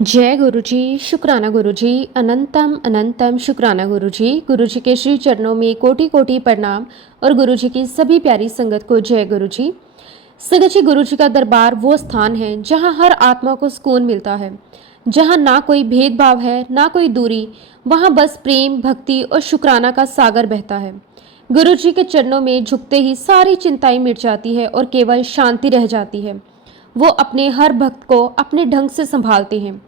जय गुरु जी। शुक्राना गुरु जी। अनंतम अनंतम शुक्राना गुरु जी। गुरु जी के श्री चरणों में कोटि कोटि प्रणाम और गुरु जी की सभी प्यारी संगत को जय गुरु जी। संगत जी, गुरु जी का दरबार वो स्थान है जहाँ हर आत्मा को सुकून मिलता है, जहाँ ना कोई भेदभाव है ना कोई दूरी, वहाँ बस प्रेम भक्ति और शुक्राना का सागर बहता है। गुरु जी के चरणों में झुकते ही सारी चिंताएं मिट जाती है और केवल शांति रह जाती है। वो अपने हर भक्त को अपने ढंग से संभालते हैं,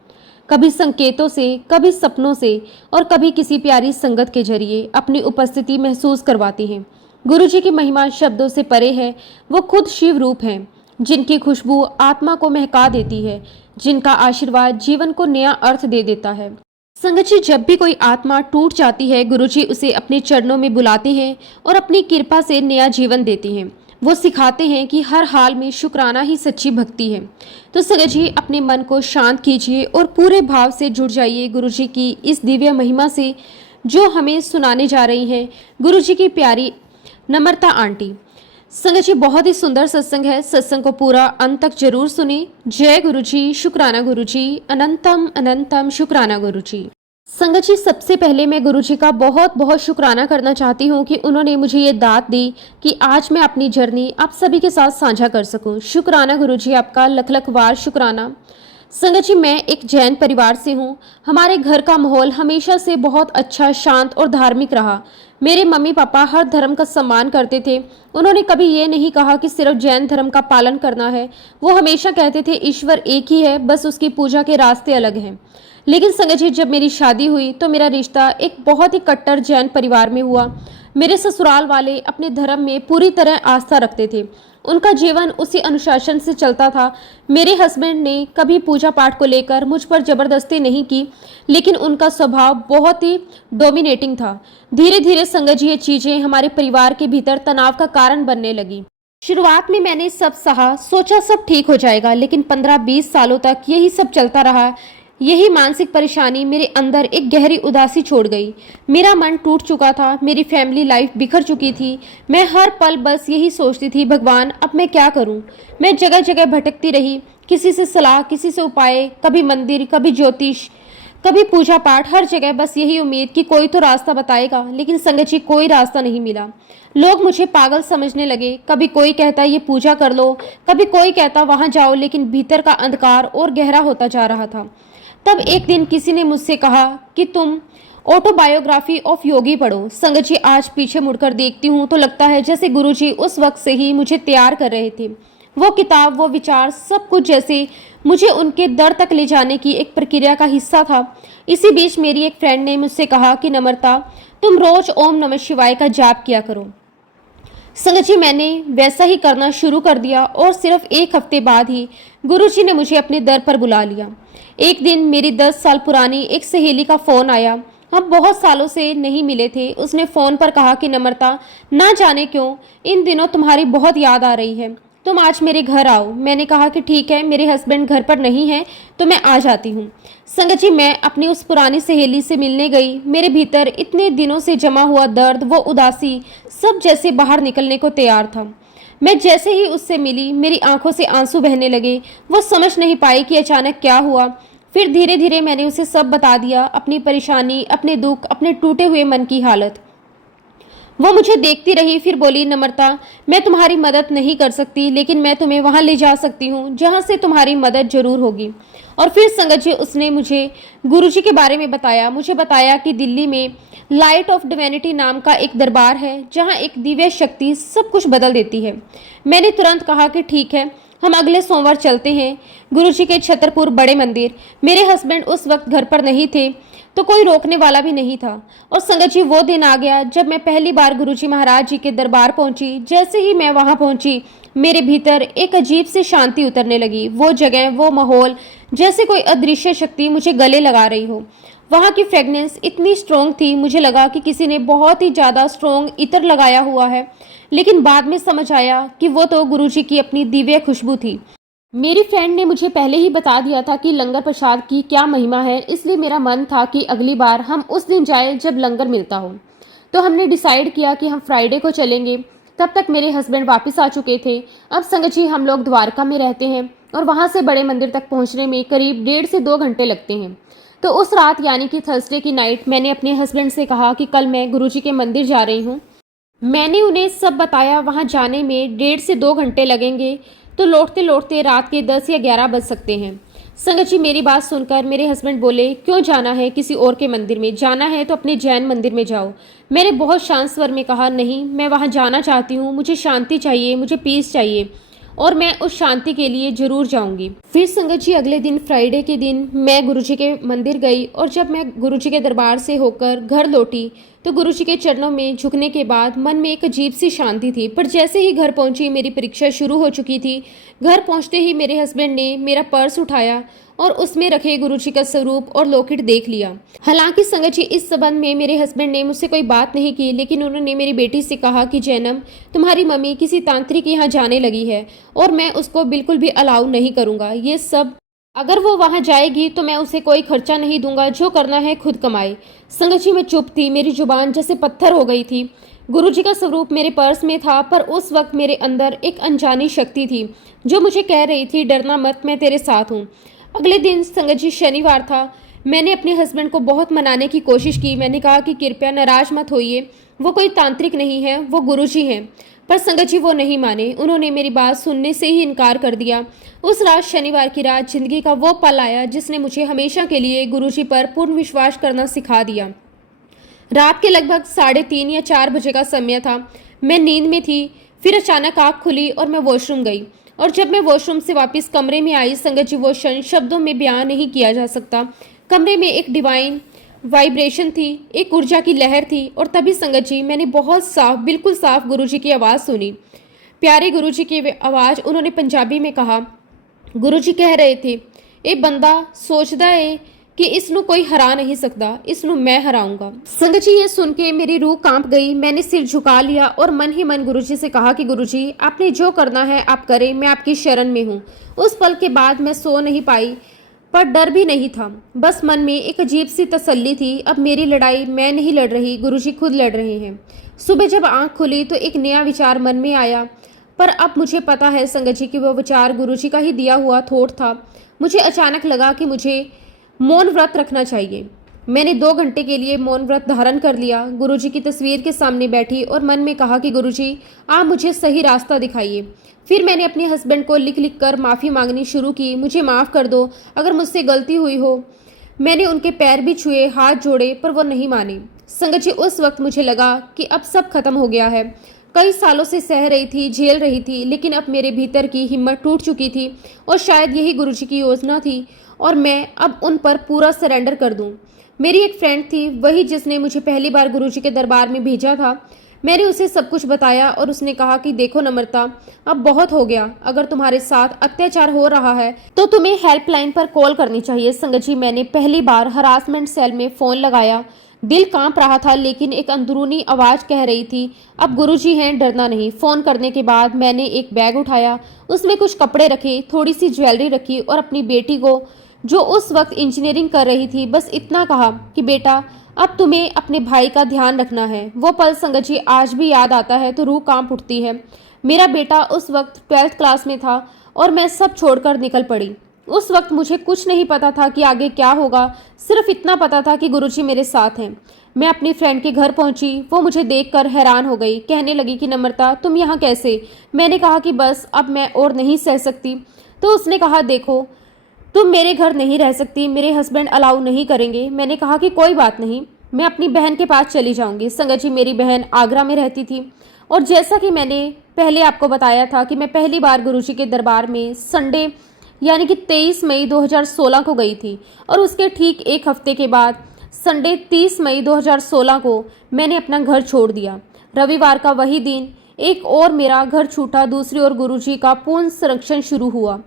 कभी संकेतों से, कभी सपनों से और कभी किसी प्यारी संगत के जरिए अपनी उपस्थिति महसूस करवाती हैं। गुरु जी की महिमा शब्दों से परे है। वो खुद शिव रूप हैं, जिनकी खुशबू आत्मा को महका देती है, जिनका आशीर्वाद जीवन को नया अर्थ दे देता है। संगत जी, जब भी कोई आत्मा टूट जाती है, गुरु जी उसे अपने चरणों में बुलाते हैं और अपनी कृपा से नया जीवन देते हैं। वो सिखाते हैं कि हर हाल में शुक्राना ही सच्ची भक्ति है। तो संगत जी, अपने मन को शांत कीजिए और पूरे भाव से जुड़ जाइए गुरु जी की इस दिव्य महिमा से, जो हमें सुनाने जा रही हैं गुरु जी की प्यारी नम्रता आंटी। संगत जी, बहुत ही सुंदर सत्संग है। सत्संग को पूरा अंत तक जरूर सुने। जय गुरु जी। शुक्राना गुरु जी। अनंतम अनंतम शुक्राना गुरु जी। संगत जी, सबसे पहले मैं गुरु जी का बहुत बहुत शुक्राना करना चाहती हूँ कि उन्होंने मुझे ये दात दी कि आज मैं अपनी जर्नी आप सभी के साथ साझा कर सकूँ। शुक्राना गुरु जी, आपका लख लख वार शुक्राना। संगत जी, मैं एक जैन परिवार से हूँ। हमारे घर का माहौल हमेशा से बहुत अच्छा, शांत और धार्मिक रहा। मेरे मम्मी पापा हर धर्म का सम्मान करते थे। उन्होंने कभी ये नहीं कहा कि सिर्फ जैन धर्म का पालन करना है। वो हमेशा कहते थे ईश्वर एक ही है, बस उसकी पूजा के रास्ते अलग हैं। लेकिन संगत जी, जब मेरी शादी हुई तो मेरा रिश्ता एक बहुत ही कट्टर जैन परिवार में हुआ। मेरे ससुराल वाले अपने धर्म में पूरी तरह आस्था रखते थे। उनका जीवन उसी अनुशासन से चलता था। मेरे हस्बैंड ने कभी पूजा पाठ को लेकर मुझ पर जबरदस्ती नहीं की, लेकिन उनका स्वभाव बहुत ही डोमिनेटिंग था। धीरे धीरे संगत जी, ये चीजें हमारे परिवार के भीतर तनाव का कारण बनने लगी। शुरुआत में मैंने सब सहा, सोचा सब ठीक हो जाएगा, लेकिन 15-20 सालों तक यही सब चलता रहा। यही मानसिक परेशानी मेरे अंदर एक गहरी उदासी छोड़ गई। मेरा मन टूट चुका था, मेरी फैमिली लाइफ बिखर चुकी थी। मैं हर पल बस यही सोचती थी, भगवान अब मैं क्या करूं। मैं जगह जगह भटकती रही, किसी से सलाह, किसी से उपाय, कभी मंदिर, कभी ज्योतिष, कभी पूजा पाठ, हर जगह बस यही उम्मीद कि कोई तो रास्ता बताएगा। लेकिन संगत जी, कोई रास्ता नहीं मिला। लोग मुझे पागल समझने लगे। कभी कोई कहता ये पूजा कर लो, कभी कोई कहता वहां जाओ, लेकिन भीतर का अंधकार और गहरा होता जा रहा था। तब एक दिन किसी ने मुझसे कहा कि तुम ऑटोबायोग्राफी ऑफ योगी पढ़ो। संगत जी, आज पीछे मुड़कर देखती हूँ तो लगता है जैसे गुरुजी उस वक्त से ही मुझे तैयार कर रहे थे। वो किताब, वो विचार, सब कुछ जैसे मुझे उनके दर तक ले जाने की एक प्रक्रिया का हिस्सा था। इसी बीच मेरी एक फ्रेंड ने मुझसे कहा कि नम्रता, तुम रोज ओम नमः शिवाय का जाप किया करो। संगत जी, मैंने वैसा ही करना शुरू कर दिया और सिर्फ एक हफ्ते बाद ही गुरुजी ने मुझे अपने दर पर बुला लिया। एक दिन मेरी 10 साल पुरानी एक सहेली का फोन आया। हम बहुत सालों से नहीं मिले थे। उसने फोन पर कहा कि नम्रता, ना जाने क्यों इन दिनों तुम्हारी बहुत याद आ रही है, तुम आज मेरे घर आओ। मैंने कहा कि ठीक है, मेरे हस्बैंड घर पर नहीं है तो मैं आ जाती हूँ। संगत जी, मैं अपनी उस पुरानी सहेली से मिलने गई। मेरे भीतर इतने दिनों से जमा हुआ दर्द, वो उदासी, सब जैसे बाहर निकलने को तैयार था। मैं जैसे ही उससे मिली, मेरी आंखों से आंसू बहने लगे। वो समझ नहीं पाई कि अचानक क्या हुआ। फिर धीरे धीरे मैंने उसे सब बता दिया, अपनी परेशानी, अपने दुख, अपने टूटे हुए मन की हालत। वो मुझे देखती रही, फिर बोली, नम्रता, मैं तुम्हारी मदद नहीं कर सकती, लेकिन मैं तुम्हें वहां ले जा सकती हूँ जहां से तुम्हारी मदद जरूर होगी। और फिर संगत जी, उसने मुझे गुरुजी के बारे में बताया। मुझे बताया कि दिल्ली में लाइट ऑफ डिविनिटी नाम का एक दरबार है, जहां एक दिव्य शक्ति सब कुछ बदल देती है। मैंने तुरंत कहा कि ठीक है, हम अगले सोमवार चलते हैं गुरुजी के छतरपुर बड़े मंदिर। मेरे हस्बैंड उस वक्त घर पर नहीं थे तो कोई रोकने वाला भी नहीं था। और संगत जी, वो दिन आ गया जब मैं पहली बार गुरुजी महाराज जी के दरबार पहुंची। जैसे ही मैं वहां पहुंची, मेरे भीतर एक अजीब सी शांति उतरने लगी। वो जगह, वो माहौल, जैसे कोई अदृश्य शक्ति मुझे गले लगा रही हो। वहाँ की फ्रेगनेंस इतनी स्ट्रॉन्ग थी, मुझे लगा कि किसी ने बहुत ही ज़्यादा स्ट्रॉन्ग इत्र लगाया हुआ है। लेकिन बाद में समझ आया कि वो तो गुरुजी की अपनी दिव्य खुशबू थी। मेरी फ्रेंड ने मुझे पहले ही बता दिया था कि लंगर प्रसाद की क्या महिमा है, इसलिए मेरा मन था कि अगली बार हम उस दिन जाएं जब लंगर मिलता हो। तो हमने डिसाइड किया कि हम फ्राइडे को चलेंगे। तब तक मेरे हस्बैंड वापस आ चुके थे। अब संगत जी हम लोग द्वारका में रहते हैं और वहाँ से बड़े मंदिर तक पहुँचने में करीब 1.5 से 2 घंटे लगते हैं। तो उस रात यानी कि थर्सडे की नाइट मैंने अपने हस्बैंड से कहा कि कल मैं गुरुजी के मंदिर जा रही हूँ। मैंने उन्हें सब बताया, वहाँ जाने में 1.5 से 2 घंटे लगेंगे, तो लौटते लौटते रात के 10 या 11 बज सकते हैं। संगत जी मेरी बात सुनकर मेरे हस्बैंड बोले, क्यों जाना है किसी और के मंदिर में, जाना है तो अपने जैन मंदिर में जाओ। मैंने बहुत शांत स्वर में कहा, नहीं मैं वहाँ जाना चाहती हूँ, मुझे शांति चाहिए, मुझे पीस चाहिए और मैं उस शांति के लिए जरूर जाऊंगी। फिर संगत जी अगले दिन फ्राइडे के दिन मैं गुरुजी के मंदिर गई और जब मैं गुरुजी के दरबार से होकर घर लौटी तो गुरुजी के चरणों में झुकने के बाद मन में एक अजीब सी शांति थी। पर जैसे ही घर पहुंची मेरी परीक्षा शुरू हो चुकी थी। घर पहुंचते ही मेरे हस्बैंड ने मेरा पर्स उठाया और उसमें रखे गुरुजी का स्वरूप और लॉकेट देख लिया। हालांकि संगत जी इस संबंध में मेरे हस्बैंड ने मुझसे कोई बात नहीं की, लेकिन उन्होंने मेरी बेटी से कहा कि जैनम तुम्हारी मम्मी किसी तांत्रिक के यहाँ जाने लगी है और मैं उसको बिल्कुल भी अलाउ नहीं करूँगा ये सब। अगर वो वहाँ जाएगी तो मैं उसे कोई खर्चा नहीं दूंगा, जो करना है खुद कमाए। संगत जी मैं चुप थी, मेरी जुबान जैसे पत्थर हो गई थी। गुरुजी का स्वरूप मेरे पर्स में था, पर उस वक्त मेरे अंदर एक अनजानी शक्ति थी जो मुझे कह रही थी डरना मत, मैं तेरे साथ हूँ। अगले दिन संगत जी शनिवार था। मैंने अपने हस्बैंड को बहुत मनाने की कोशिश की। मैंने कहा कि कृपया नाराज मत होइए, वो कोई तांत्रिक नहीं है, वो गुरुजी हैं। पर संगत जी वो नहीं माने, उन्होंने मेरी बात सुनने से ही इनकार कर दिया। उस रात शनिवार की रात जिंदगी का वो पल आया जिसने मुझे हमेशा के लिए गुरुजी पर पूर्ण विश्वास करना सिखा दिया। रात के लगभग 3:30 या 4 बजे का समय था। मैं नींद में थी। फिर अचानक आँख खुली और मैं वॉशरूम गई। और जब मैं वॉशरूम से वापस कमरे में आई, संगत जी वो क्षण शब्दों में बयां नहीं किया जा सकता। कमरे में एक डिवाइन वाइब्रेशन थी, एक ऊर्जा की लहर थी। और तभी संगत जी मैंने बहुत साफ, बिल्कुल साफ गुरुजी की आवाज़ सुनी। प्यारे गुरुजी की आवाज़। उन्होंने पंजाबी में कहा, गुरुजी कह रहे थे, ये बंदा सोचता है कि इसनू कोई हरा नहीं सकता, इसनू मैं हराऊंगा। संगत जी ये सुन के मेरी रूह कांप गई। मैंने सिर झुका लिया और मन ही मन गुरुजी से कहा कि गुरुजी आपने जो करना है आप करें, मैं आपकी शरण में हूँ। उस पल के बाद मैं सो नहीं पाई, पर डर भी नहीं था। बस मन में एक अजीब सी तसल्ली थी, अब मेरी लड़ाई मैं नहीं लड़ रही, गुरुजी खुद लड़ रहे हैं। सुबह जब आंख खुली तो एक नया विचार मन में आया, पर अब मुझे पता है संगत जी कि वो विचार गुरुजी का ही दिया हुआ थॉट था। मुझे अचानक लगा कि मुझे मौन व्रत रखना चाहिए। मैंने 2 घंटे के लिए मौन व्रत धारण कर लिया। गुरुजी की तस्वीर के सामने बैठी और मन में कहा कि गुरुजी आप मुझे सही रास्ता दिखाइए। फिर मैंने अपने हस्बैंड को लिख लिख कर माफ़ी मांगनी शुरू की, मुझे माफ़ कर दो अगर मुझसे गलती हुई हो। मैंने उनके पैर भी छुए, हाथ जोड़े, पर वो नहीं माने। संगत जी उस वक्त मुझे लगा कि अब सब खत्म हो गया है। कई सालों से सह रही थी, झेल रही थी, लेकिन अब मेरे भीतर की हिम्मत टूट चुकी थी और शायद यही गुरुजी की योजना थी और मैं अब उन पर पूरा सरेंडर कर दूं। मेरी एक फ्रेंड थी, वही जिसने मुझे पहली बार गुरुजी के दरबार में भेजा था। मैंने उसे सब कुछ बताया और उसने कहा कि देखो नम्रता, अब बहुत हो गया। अगर तुम्हारे साथ अत्याचार हो रहा है तो तुम्हें हेल्पलाइन पर कॉल करनी चाहिए। संगत जी मैंने पहली बार हरासमेंट सेल में फ़ोन लगाया। दिल कांप रहा था, लेकिन एक अंदरूनी आवाज़ कह रही थी अब गुरुजी हैं, डरना नहीं। फ़ोन करने के बाद मैंने एक बैग उठाया, उसमें कुछ कपड़े रखे, थोड़ी सी ज्वेलरी रखी और अपनी बेटी को, जो उस वक्त इंजीनियरिंग कर रही थी, बस इतना कहा कि बेटा अब तुम्हें अपने भाई का ध्यान रखना है। वो पल संगत जी आज भी याद आता है तो रूह कांप उठती है। मेरा बेटा उस वक्त 12th क्लास में था और मैं सब छोड़कर निकल पड़ी। उस वक्त मुझे कुछ नहीं पता था कि आगे क्या होगा, सिर्फ इतना पता था कि गुरुजी मेरे साथ हैं। मैं अपनी फ्रेंड के घर पहुंची। वो मुझे देखकर हैरान हो गई, कहने लगी कि नम्रता तुम यहाँ कैसे। मैंने कहा कि बस अब मैं और नहीं सह सकती। तो उसने कहा देखो तुम मेरे घर नहीं रह सकती, मेरे हस्बैंड अलाउ नहीं करेंगे। मैंने कहा कि कोई बात नहीं, मैं अपनी बहन के पास चली जाऊंगी। संगत जी मेरी बहन आगरा में रहती थी और जैसा कि मैंने पहले आपको बताया था कि मैं पहली बार गुरुजी के दरबार में संडे यानी कि 23 मई 2016 को गई थी और उसके ठीक एक हफ्ते के बाद संडे 30 मई 2016 को मैंने अपना घर छोड़ दिया। रविवार का वही दिन एक और मेरा घर छूटा, दूसरी ओर गुरुजी का पूर्ण संरक्षण शुरू हुआ।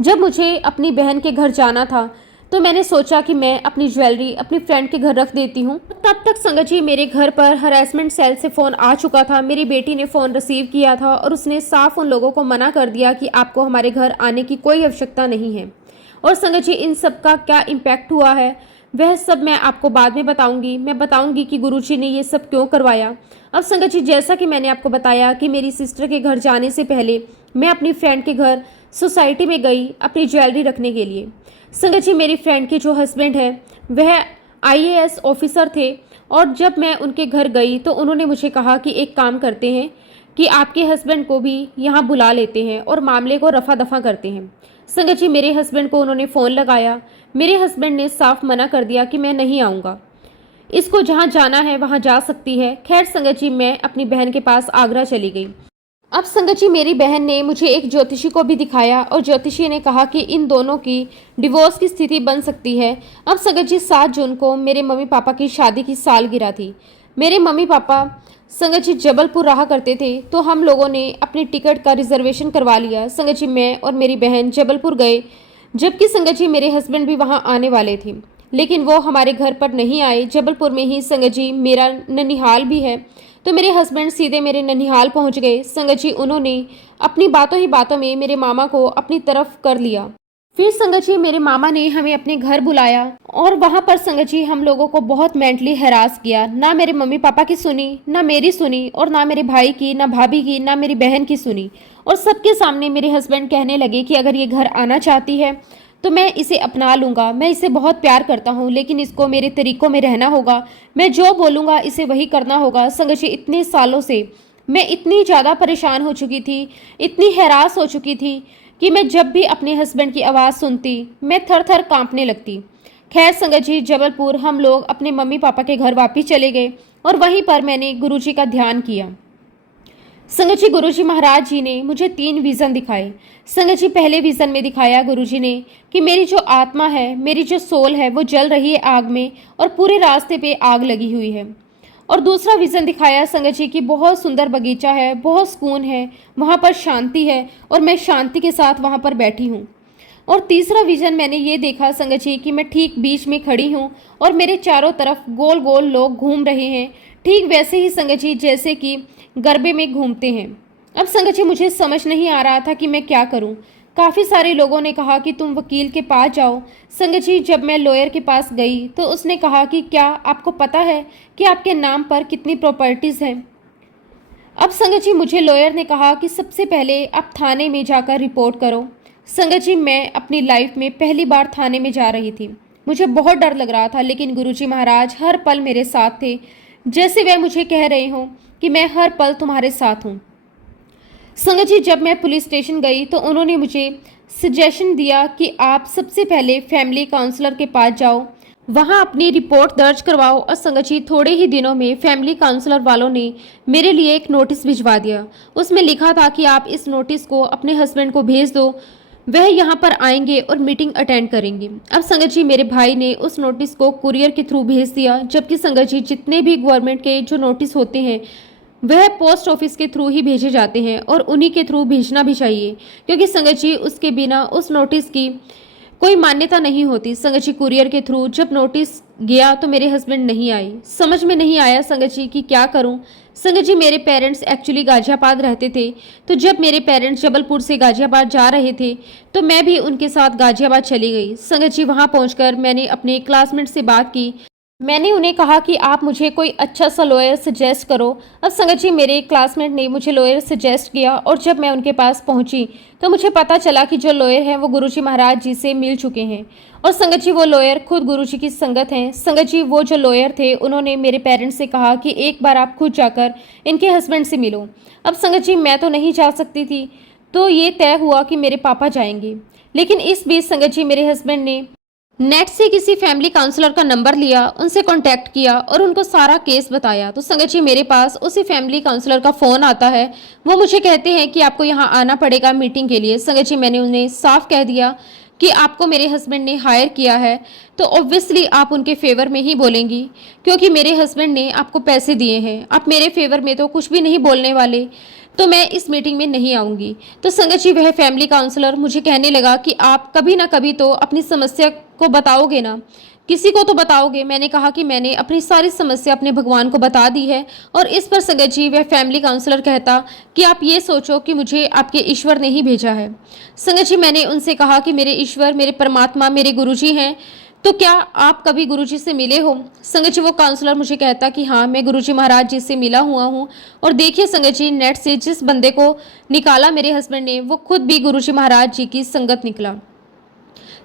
जब मुझे अपनी बहन के घर जाना था तो मैंने सोचा कि मैं अपनी ज्वेलरी अपनी फ्रेंड के घर रख देती हूँ। तब तक संगत जी मेरे घर पर हरासमेंट सेल से फ़ोन आ चुका था। मेरी बेटी ने फ़ोन रिसीव किया था और उसने साफ उन लोगों को मना कर दिया कि आपको हमारे घर आने की कोई आवश्यकता नहीं है। और संगत जी इन सब का क्या इम्पैक्ट हुआ है वह सब मैं आपको बाद में बताऊंगी। मैं बताऊंगी कि गुरुजी ने ये सब क्यों करवाया। अब संगत जी, जैसा कि मैंने आपको बताया कि मेरी सिस्टर के घर जाने से पहले मैं अपनी फ्रेंड के घर सोसाइटी में गई अपनी ज्वेलरी रखने के लिए। संगत जी, मेरी फ्रेंड के जो हस्बैंड है वह आईएएस ऑफिसर थे, और जब मैं उनके घर गई तो उन्होंने मुझे कहा कि एक काम करते हैं कि आपके हस्बैंड को भी यहाँ बुला लेते हैं और मामले को रफा दफा करते हैं। संगत जी, मेरे हस्बैंड को उन्होंने फ़ोन लगाया। मेरे हस्बैंड ने साफ मना कर दिया कि मैं नहीं आऊँगा, इसको जहाँ जाना है वहाँ जा सकती है। खैर संगत जी, मैं अपनी बहन के पास आगरा चली गई। अब संगत जी, मेरी बहन ने मुझे एक ज्योतिषी को भी दिखाया और ज्योतिषी ने कहा कि इन दोनों की डिवोर्स की स्थिति बन सकती है। अब संगत जी, 7 जून को मेरे मम्मी पापा की शादी की सालगिरह थी। मेरे मम्मी पापा संगत जी जबलपुर रहा करते थे, तो हम लोगों ने अपनी टिकट का रिजर्वेशन करवा लिया। संगत जी, मैं और मेरी बहन जबलपुर गए, जबकि संगत जी मेरे हस्बैंड भी वहाँ आने वाले थे, लेकिन वो हमारे घर पर नहीं आए। जबलपुर में ही संगत जी मेरा ननिहाल भी है, तो मेरे हस्बैंड सीधे मेरे ननिहाल पहुंच गए। संगत जी, उन्होंने अपनी बातों ही बातों में मेरे मामा को अपनी तरफ कर लिया। फिर संगत जी मेरे मामा ने हमें अपने घर बुलाया और वहां पर संगत जी हम लोगों को बहुत मेंटली हैरास किया। ना मेरे मम्मी पापा की सुनी, ना मेरी सुनी, और ना मेरे भाई की, ना भाभी की, ना मेरी बहन की सुनी। और सबके सामने मेरे हस्बैंड कहने लगे कि अगर ये घर आना चाहती है तो मैं इसे अपना लूँगा, मैं इसे बहुत प्यार करता हूँ, लेकिन इसको मेरे तरीक़ों में रहना होगा, मैं जो बोलूँगा इसे वही करना होगा। संगत जी, इतने सालों से मैं इतनी ज़्यादा परेशान हो चुकी थी, इतनी हैरास हो चुकी थी कि मैं जब भी अपने हस्बैंड की आवाज़ सुनती मैं थर थर काँपने लगती। खैर संगत जी, जबलपुर हम लोग अपने मम्मी पापा के घर वापस चले गए और वहीं पर मैंने गुरुजी का ध्यान किया। संगत जी, गुरुजी महाराज जी ने मुझे 3 विज़न दिखाए। संगत जी, पहले विज़न में दिखाया गुरुजी ने कि मेरी जो आत्मा है, मेरी जो सोल है, वो जल रही है आग में और पूरे रास्ते पे आग लगी हुई है। और दूसरा विज़न दिखाया संगत जी कि बहुत सुंदर बगीचा है, बहुत सुकून है, वहाँ पर शांति है और मैं शांति के साथ वहाँ पर बैठी हूँ। और तीसरा विज़न मैंने ये देखा संगत जी कि मैं ठीक बीच में खड़ी हूँ और मेरे चारों तरफ गोल गोल लोग घूम रहे हैं, ठीक वैसे ही संगत जी जैसे कि गरबे में घूमते हैं। अब संगत जी, मुझे समझ नहीं आ रहा था कि मैं क्या करूं। काफ़ी सारे लोगों ने कहा कि तुम वकील के पास जाओ। संगत जी, जब मैं लॉयर के पास गई तो उसने कहा कि क्या आपको पता है कि आपके नाम पर कितनी प्रॉपर्टीज़ हैं। अब संगत जी, मुझे लॉयर ने कहा कि सबसे पहले आप थाने में जाकर रिपोर्ट करो। संगत जी, मैं अपनी लाइफ में पहली बार थाने में जा रही थी। मुझे बहुत डर लग रहा था, लेकिन गुरुजी महाराज हर पल मेरे साथ थे, जैसे वह मुझे कह रहे हों कि मैं हर पल तुम्हारे साथ हूँ। संगत जी, जब मैं पुलिस स्टेशन गई तो उन्होंने मुझे सजेशन दिया कि आप सबसे पहले फैमिली काउंसलर के पास जाओ, वहाँ अपनी रिपोर्ट दर्ज करवाओ। और संगत जी, थोड़े ही दिनों में फैमिली काउंसलर वालों ने मेरे लिए एक नोटिस भिजवा दिया। उसमें लिखा था कि आप इस नोटिस को अपने हस्बैंड को भेज दो, वह यहाँ पर आएंगे और मीटिंग अटेंड करेंगे। अब संगत जी, मेरे भाई ने उस नोटिस को कुरियर के थ्रू भेज दिया, जबकि संगत जी जितने भी गवर्नमेंट के जो नोटिस होते हैं वह पोस्ट ऑफिस के थ्रू ही भेजे जाते हैं और उन्हीं के थ्रू भेजना भी चाहिए, क्योंकि संगत जी उसके बिना उस नोटिस की कोई मान्यता नहीं होती। संगत जी, कुरियर के थ्रू जब नोटिस गया तो मेरे हस्बैंड नहीं आए। समझ में नहीं आया संगत जी कि क्या करूं। संगत जी, मेरे पेरेंट्स एक्चुअली गाजियाबाद रहते थे, तो जब मेरे पेरेंट्स जबलपुर से गाजियाबाद जा रहे थे तो मैं भी उनके साथ गाजियाबाद चली गई। संगत जी, वहां पहुंचकर मैंने अपने क्लासमेट से बात की। मैंने उन्हें कहा कि आप मुझे कोई अच्छा सा लॉयर सजेस्ट करो। अब संगत जी, मेरे क्लासमेट ने मुझे लॉयर सजेस्ट किया और जब मैं उनके पास पहुंची तो मुझे पता चला कि जो लॉयर हैं वो गुरुजी महाराज जी से मिल चुके हैं। और संगत जी, वो लॉयर खुद गुरुजी की संगत हैं। संगत जी, वो जो लॉयर थे उन्होंने मेरे पेरेंट्स से कहा कि एक बार आप खुद जाकर इनके हस्बैंड से मिलो। अब संगत जी, मैं तो नहीं जा सकती थी, तो ये तय हुआ कि मेरे पापा जाएंगे। लेकिन इस बीच संगत जी, मेरे हस्बैंड ने नेट से किसी फैमिली काउंसलर का नंबर लिया, उनसे कांटेक्ट किया और उनको सारा केस बताया। तो संगत जी, मेरे पास उसी फैमिली काउंसलर का फ़ोन आता है। वो मुझे कहते हैं कि आपको यहाँ आना पड़ेगा मीटिंग के लिए। संगत जी, मैंने उन्हें साफ कह दिया कि आपको मेरे हस्बैंड ने हायर किया है तो ऑब्वियसली आप उनके फेवर में ही बोलेंगी, क्योंकि मेरे हस्बैंड ने आपको पैसे दिए हैं, आप मेरे फेवर में तो कुछ भी नहीं बोलने वाले, तो मैं इस मीटिंग में नहीं आऊँगी। तो संगत जी, वह फैमिली काउंसलर मुझे कहने लगा कि आप कभी ना कभी तो अपनी समस्या को बताओगे ना, किसी को तो बताओगे। मैंने कहा कि मैंने अपनी सारी समस्या अपने भगवान को बता दी है। और इस पर संगत जी, वह फैमिली काउंसलर कहता कि आप ये सोचो कि मुझे आपके ईश्वर ने ही भेजा है। संगत जी, मैंने उनसे कहा कि मेरे ईश्वर, मेरे परमात्मा, मेरे गुरुजी हैं, तो क्या आप कभी गुरुजी से मिले हो? संगत जी वो काउंसलर मुझे कहता कि हाँ, मैं गुरुजी महाराज जी से मिला हुआ हूँ। और देखिए संगत जी, नेट से जिस बंदे को निकाला मेरे हस्बैंड ने, वो खुद भी गुरुजी महाराज जी की संगत निकला।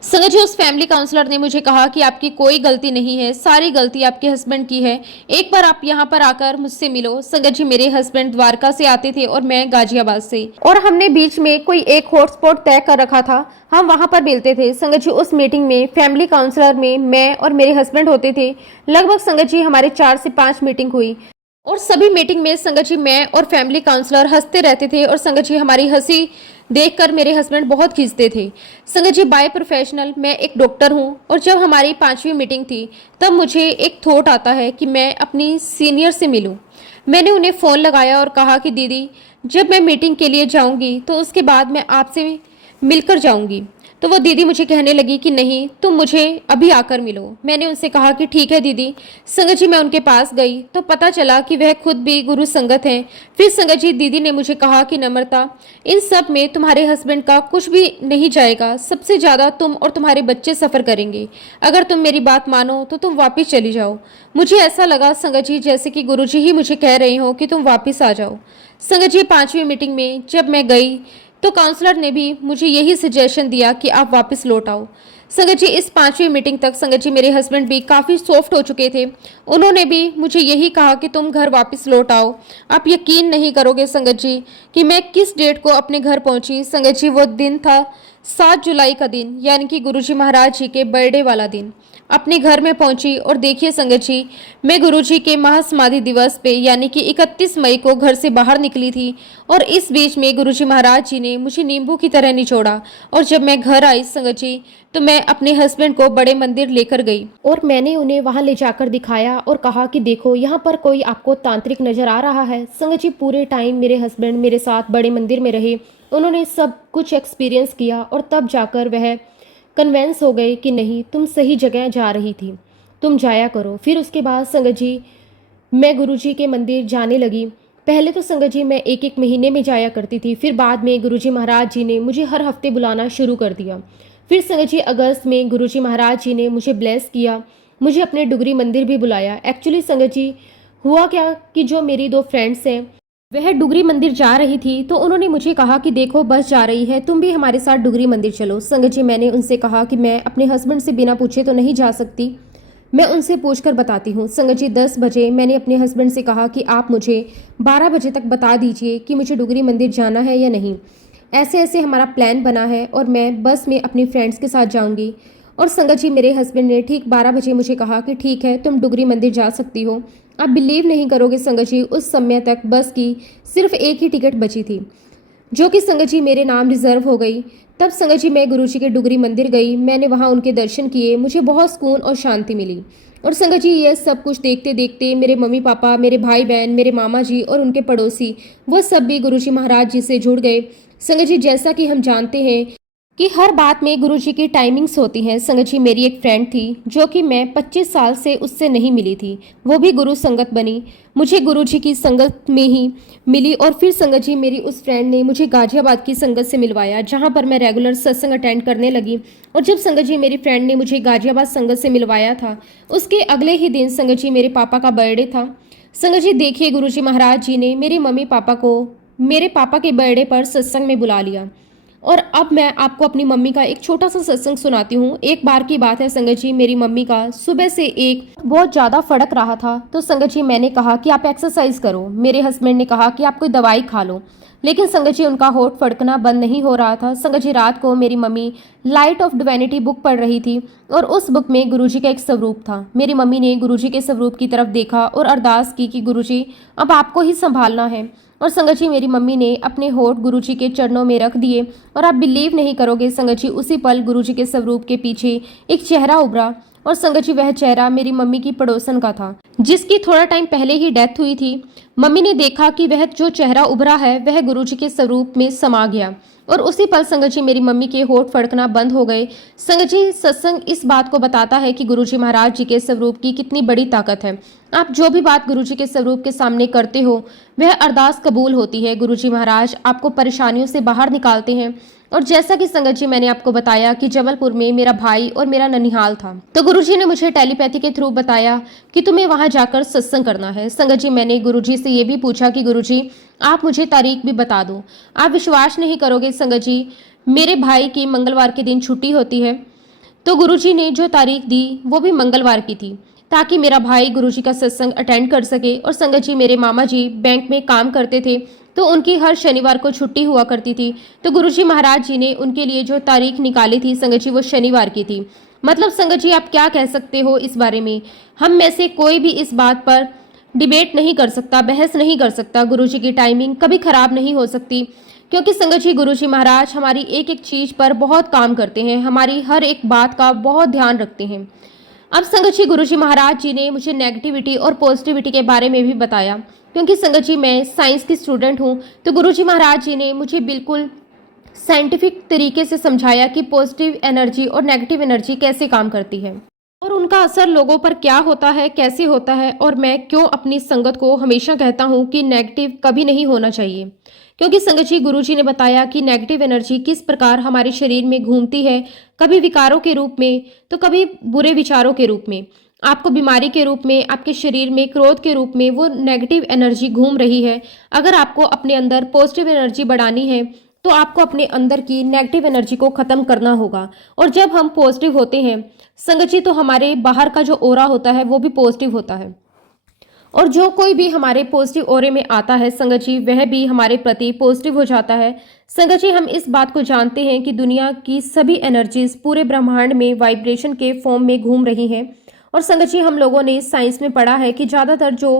संगत जी उस फैमिली काउंसलर ने मुझे कहा कि आपकी कोई गलती नहीं है, सारी गलती आपके हस्बैंड की है। एक बार आप यहाँ पर आकर मुझसे मिलो। संगत जी मेरे हस्बैंड द्वारका से आते थे और मैं गाजियाबाद से, और हमने बीच में कोई एक हॉटस्पॉट तय कर रखा था, हम वहां पर मिलते थे। संगत जी उस मीटिंग में फैमिली काउंसलर में मैं और मेरे हस्बैंड होते थे। लगभग संगत जी हमारे 4 से 5 मीटिंग हुई, और सभी मीटिंग में संगत जी मैं और फैमिली काउंसलर हंसते रहते थे, और संगत जी हमारी हंसी देखकर मेरे हस्बैंड बहुत खींचते थे। संगत जी बाय प्रोफेशनल मैं एक डॉक्टर हूँ, और जब हमारी 5वीं मीटिंग थी तब मुझे एक थॉट आता है कि मैं अपनी सीनियर से मिलूं। मैंने उन्हें फ़ोन लगाया और कहा कि दीदी, जब मैं मीटिंग के लिए जाऊंगी तो उसके बाद मैं आपसे मिलकर जाऊंगी। तो वो दीदी मुझे कहने लगी कि नहीं, तुम मुझे अभी आकर मिलो। मैंने उनसे कहा कि ठीक है दीदी। संगत जी मैं उनके पास गई तो पता चला कि वह खुद भी गुरु संगत हैं। फिर संगत जी दीदी ने मुझे कहा कि नम्रता, इन सब में तुम्हारे हस्बैंड का कुछ भी नहीं जाएगा, सबसे ज़्यादा तुम और तुम्हारे बच्चे सफ़र करेंगे। अगर तुम मेरी बात मानो तो तुम वापस चली जाओ। मुझे ऐसा लगा संगत जी जैसे कि गुरु जी ही मुझे कह रहे हो कि तुम वापस आ जाओ। संगत जी 5वीं मीटिंग में जब मैं गई तो काउंसलर ने भी मुझे यही सजेशन दिया कि आप वापस लौट आओ। संगत जी इस 5वीं मीटिंग तक संगत जी मेरे हस्बैंड भी काफ़ी सॉफ्ट हो चुके थे। उन्होंने भी मुझे यही कहा कि तुम घर वापस लौट आओ। आप यकीन नहीं करोगे संगत जी कि मैं किस डेट को अपने घर पहुंची। संगत जी वो दिन था 7 जुलाई का दिन, यानी कि गुरुजी महाराज जी के बर्थडे वाला दिन। अपने घर में पहुंची और देखिए संगत जी, मैं गुरुजी के महासमाधि दिवस पे यानी कि 31 मई को घर से बाहर निकली थी, और इस बीच में गुरुजी महाराज जी ने मुझे नींबू की तरह निचोड़ा। और जब मैं घर आई संगत जी, तो मैं अपने हस्बैंड को बड़े मंदिर लेकर गई, और मैंने उन्हें वहां ले जाकर दिखाया और कहा कि देखो यहाँ पर कोई आपको तांत्रिक नजर आ रहा है। संगत जी पूरे टाइम मेरे हस्बैंड मेरे साथ बड़े मंदिर में रहे, उन्होंने सब कुछ एक्सपीरियंस किया, और तब जाकर वह कन्वेंस हो गए कि नहीं, तुम सही जगह जा रही थी, तुम जाया करो। फिर उसके बाद संगत जी मैं गुरुजी के मंदिर जाने लगी। पहले तो संगत जी मैं एक एक महीने में जाया करती थी, फिर बाद में गुरुजी महाराज जी ने मुझे हर हफ्ते बुलाना शुरू कर दिया। फिर संगत जी अगस्त में गुरुजी महाराज जी ने मुझे ब्लेस किया, मुझे अपने डुगरी मंदिर भी बुलाया। एक्चुअली संगत जी हुआ क्या कि जो मेरी 2 फ्रेंड्स हैं वह डुगरी मंदिर जा रही थी, तो उन्होंने मुझे कहा कि देखो बस जा रही है, तुम भी हमारे साथ डुगरी मंदिर चलो। संगत जी मैंने उनसे कहा कि मैं अपने हस्बैंड से बिना पूछे तो नहीं जा सकती, मैं उनसे पूछकर बताती हूँ। संगत जी 10 बजे मैंने अपने हस्बैंड से कहा कि आप मुझे 12 बजे तक बता दीजिए कि मुझे डुगरी मंदिर जाना है या नहीं। ऐसे ऐसे हमारा प्लान बना है और मैं बस में अपनी फ्रेंड्स के साथ जाऊँगी। और संगत जी मेरे हस्बैंड ने ठीक 12 बजे मुझे कहा कि ठीक है, तुम डुगरी मंदिर जा सकती हो। आप बिलीव नहीं करोगे संगत जी, उस समय तक बस की सिर्फ एक ही टिकट बची थी, जो कि संगत जी मेरे नाम रिजर्व हो गई। तब संगत जी मैं गुरुजी के डुगरी मंदिर गई, मैंने वहाँ उनके दर्शन किए, मुझे बहुत सुकून और शांति मिली। और संगत जी ये सब कुछ देखते देखते मेरे मम्मी पापा, मेरे भाई बहन, मेरे मामा जी और उनके पड़ोसी, वो सब भी गुरुजी महाराज जी से जुड़ गए। संगत जी जैसा कि हम जानते हैं कि हर बात में गुरुजी की टाइमिंग्स होती हैं। संगत जी मेरी एक फ्रेंड थी जो कि मैं 25 साल से उससे नहीं मिली थी, वो भी गुरु संगत बनी, मुझे गुरुजी की संगत में ही मिली। और फिर संगत जी मेरी उस फ्रेंड ने मुझे गाजियाबाद की संगत से मिलवाया, जहां पर मैं रेगुलर सत्संग अटेंड करने लगी। और जब संगत जी मेरी फ्रेंड ने मुझे गाजियाबाद संगत से मिलवाया था, उसके अगले ही दिन संगत जी मेरे पापा का बर्थडे था। संगत जी देखिए गुरुजी महाराज जी ने मेरे मम्मी पापा को मेरे पापा के बर्थडे पर सत्संग में बुला लिया। और अब मैं आपको अपनी मम्मी का एक छोटा सा सत्संग सुनाती हूँ। एक बार की बात है संगत जी, मेरी मम्मी का सुबह से एक बहुत ज़्यादा फड़क रहा था, तो संगत जी मैंने कहा कि आप एक्सरसाइज करो। मेरे हस्बैंड ने कहा कि आप कोई दवाई खा लो, लेकिन संगत जी उनका होठ फड़कना बंद नहीं हो रहा था। संगत जी रात को मेरी mummy light of divinity book पढ़ रही थी, और उस बुक में गुरुजी का एक स्वरूप था। मेरी मम्मी ने गुरुजी के स्वरूप की तरफ देखा और अरदास की कि गुरुजी अब आपको ही संभालना है। और संगत जी मेरी मम्मी ने अपने होठ गुरुजी के चरणों में रख दिए, और आप बिलीव नहीं करोगे संगत जी, उसी पल गुरुजी के स्वरूप के पीछे एक चेहरा उभरा। और संगत जी वह चेहरा मेरी मम्मी की पड़ोसन का था, जिसकी थोड़ा टाइम पहले ही डेथ हुई थी। मम्मी ने देखा कि वह जो चेहरा उभरा है वह गुरुजी के स्वरूप में समा गया, और उसी पल संगत जी मेरी मम्मी के होठ फड़कना बंद हो गए। संगत जी सत्संग इस बात को बताता है कि गुरुजी महाराज जी के स्वरूप की कितनी बड़ी ताकत है। आप जो भी बात गुरुजी के स्वरूप के सामने करते हो वह अरदास कबूल होती है। गुरुजी महाराज आपको परेशानियों से बाहर निकालते हैं, और जैसा कि संगत जी मैंने आपको बताया कि जबलपुर में मेरा भाई और मेरा ननिहाल था, तो गुरुजी ने मुझे टेलीपैथी के थ्रू बताया कि तुम्हें वहां जाकर सत्संग करना है। संगत जी मैंने गुरुजी से ये भी पूछा कि गुरुजी आप मुझे तारीख भी बता दो। आप विश्वास नहीं करोगे संगत जी, मेरे भाई की मंगलवार के दिन छुट्टी होती है, तो गुरुजी ने जो तारीख दी वो भी मंगलवार की थी, ताकि मेरा भाई गुरुजी का सत्संग अटेंड कर सके। और संगत जी मेरे मामा जी बैंक में काम करते थे, तो उनकी हर शनिवार को छुट्टी हुआ करती थी, तो गुरुजी महाराज जी ने उनके लिए जो तारीख निकाली थी संगत जी वो शनिवार की थी। मतलब संगत जी आप क्या कह सकते हो इस बारे में, हम में से कोई भी इस बात पर डिबेट नहीं कर सकता, बहस नहीं कर सकता। गुरुजी की टाइमिंग कभी खराब नहीं हो सकती, क्योंकि संगत जी गुरुजी महाराज हमारी एक एक चीज पर बहुत काम करते हैं, हमारी हर एक बात का बहुत ध्यान रखते हैं। अब संगत जी गुरुजी महाराज जी ने मुझे नेगेटिविटी और पॉजिटिविटी के बारे में भी बताया, क्योंकि संगत जी मैं साइंस की स्टूडेंट हूँ, तो गुरुजी महाराज जी ने मुझे बिल्कुल साइंटिफिक तरीके से समझाया कि पॉजिटिव एनर्जी और नेगेटिव एनर्जी कैसे काम करती है और उनका असर लोगों पर क्या होता है, कैसे होता है। और मैं क्यों अपनी संगत को हमेशा कहता हूँ कि नेगेटिव कभी नहीं होना चाहिए, क्योंकि संगत जी गुरुजी ने बताया कि नेगेटिव एनर्जी किस प्रकार हमारे शरीर में घूमती है, कभी विकारों के रूप में तो कभी बुरे विचारों के रूप में। आपको बीमारी के रूप में, आपके शरीर में क्रोध के रूप में वो नेगेटिव एनर्जी घूम रही है। अगर आपको अपने अंदर पॉजिटिव एनर्जी बढ़ानी है तो आपको अपने अंदर की नेगेटिव एनर्जी को खत्म करना होगा। और जब हम पॉजिटिव होते हैं संगत जी, तो हमारे बाहर का जो ओरा होता है वो भी पॉजिटिव होता है, और जो कोई भी हमारे पॉजिटिव ओरे में आता है संगत जी वह भी हमारे प्रति पॉजिटिव हो जाता है। संगत जी हम इस बात को जानते हैं कि दुनिया की सभी एनर्जीज पूरे ब्रह्मांड में वाइब्रेशन के फॉर्म में घूम रही हैं। और संगत जी हम लोगों ने साइंस में पढ़ा है कि ज़्यादातर जो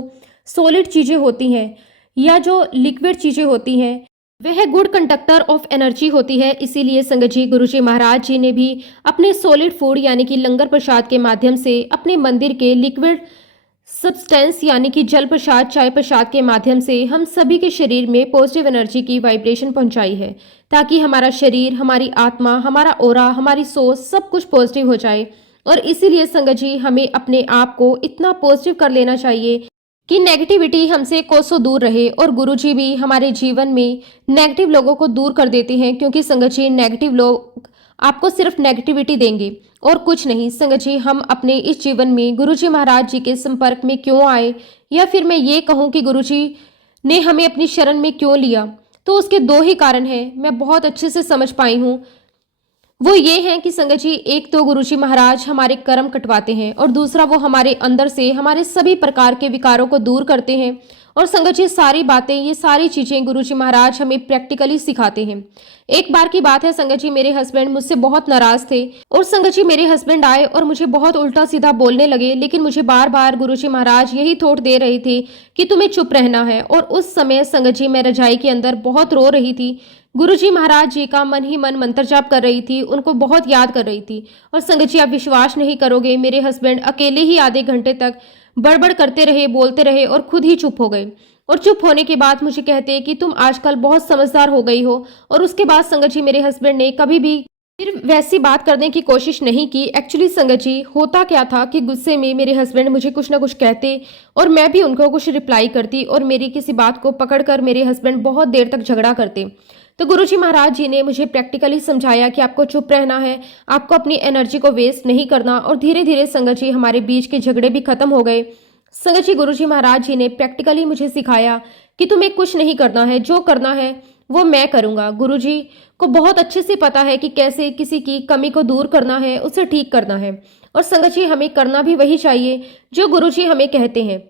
सॉलिड चीज़ें होती हैं या जो लिक्विड चीज़ें होती हैं वह गुड कंडक्टर ऑफ एनर्जी होती है। इसीलिए संगत जी गुरुजी महाराज जी ने भी अपने सॉलिड फूड यानी कि लंगर प्रसाद के माध्यम से अपने मंदिर के लिक्विड सब्सटेंस यानी कि जल प्रसाद, चाय प्रसाद के माध्यम से हम सभी के शरीर में पॉजिटिव एनर्जी की वाइब्रेशन पहुंचाई है, ताकि हमारा शरीर, हमारी आत्मा, हमारा ओरा, हमारी सोच सब कुछ पॉजिटिव हो जाए। और इसीलिए संगत जी हमें अपने आप को इतना पॉजिटिव कर लेना चाहिए कि नेगेटिविटी हमसे कोसों दूर रहे। और गुरुजी भी हमारे जीवन में नेगेटिव लोगों को दूर कर देते हैं, क्योंकि संगत जी नेगेटिव लोग आपको सिर्फ नेगेटिविटी देंगे और कुछ नहीं। संगत जी हम अपने इस जीवन में गुरुजी महाराज जी के संपर्क में क्यों आए, या फिर मैं ये कहूँ कि गुरुजी ने हमें अपनी शरण में क्यों लिया, तो उसके दो ही कारण हैं, मैं बहुत अच्छे से समझ पाई हूँ। वो ये है कि संगत जी एक तो गुरुजी महाराज हमारे कर्म कटवाते हैं, और दूसरा वो हमारे अंदर से हमारे सभी प्रकार के विकारों को दूर करते हैं। और संगत जी सारी बातें, ये सारी चीज़ें गुरुजी महाराज हमें प्रैक्टिकली सिखाते हैं। एक बार की बात है संगत जी, मेरे हस्बैंड मुझसे बहुत नाराज थे, और संगत जी मेरे हस्बैंड आए और मुझे बहुत उल्टा सीधा बोलने लगे, लेकिन मुझे बार बार गुरुजी महाराज यही थोट दे रहे थे कि तुम्हें चुप रहना है। और उस समय संगत जी मैं रजाई के अंदर बहुत रो रही थी, गुरुजी महाराज जी का मन ही मन मंत्र जाप कर रही थी, उनको बहुत याद कर रही थी। और संगत जी आप विश्वास नहीं करोगे, मेरे हस्बैंड अकेले ही आधे घंटे तक बड़बड़ करते रहे, बोलते रहे और खुद ही चुप हो गए। और चुप होने के बाद मुझे कहते कि तुम आजकल बहुत समझदार हो गई हो। और उसके बाद संगत जी मेरे हस्बैंड ने कभी भी फिर वैसी बात करने की कोशिश नहीं की। एक्चुअली संगत जी होता क्या था कि गुस्से में मेरे हस्बैंड मुझे कुछ ना कुछ कहते और मैं भी उनको कुछ रिप्लाई करती, और मेरी किसी बात को पकड़कर मेरे हस्बैंड बहुत देर तक झगड़ा करते। तो गुरुजी महाराज जी ने मुझे प्रैक्टिकली समझाया कि आपको चुप रहना है, आपको अपनी एनर्जी को वेस्ट नहीं करना। और धीरे धीरे संगत जी हमारे बीच के झगड़े भी खत्म हो गए। संगत जी गुरुजी महाराज जी ने प्रैक्टिकली मुझे सिखाया कि तुम्हें कुछ नहीं करना है, जो करना है वो मैं करूँगा। गुरुजी को बहुत अच्छे से पता है कि कैसे किसी की कमी को दूर करना है, उसे ठीक करना है। और संगत जी हमें करना भी वही चाहिए जो गुरुजी हमें कहते हैं।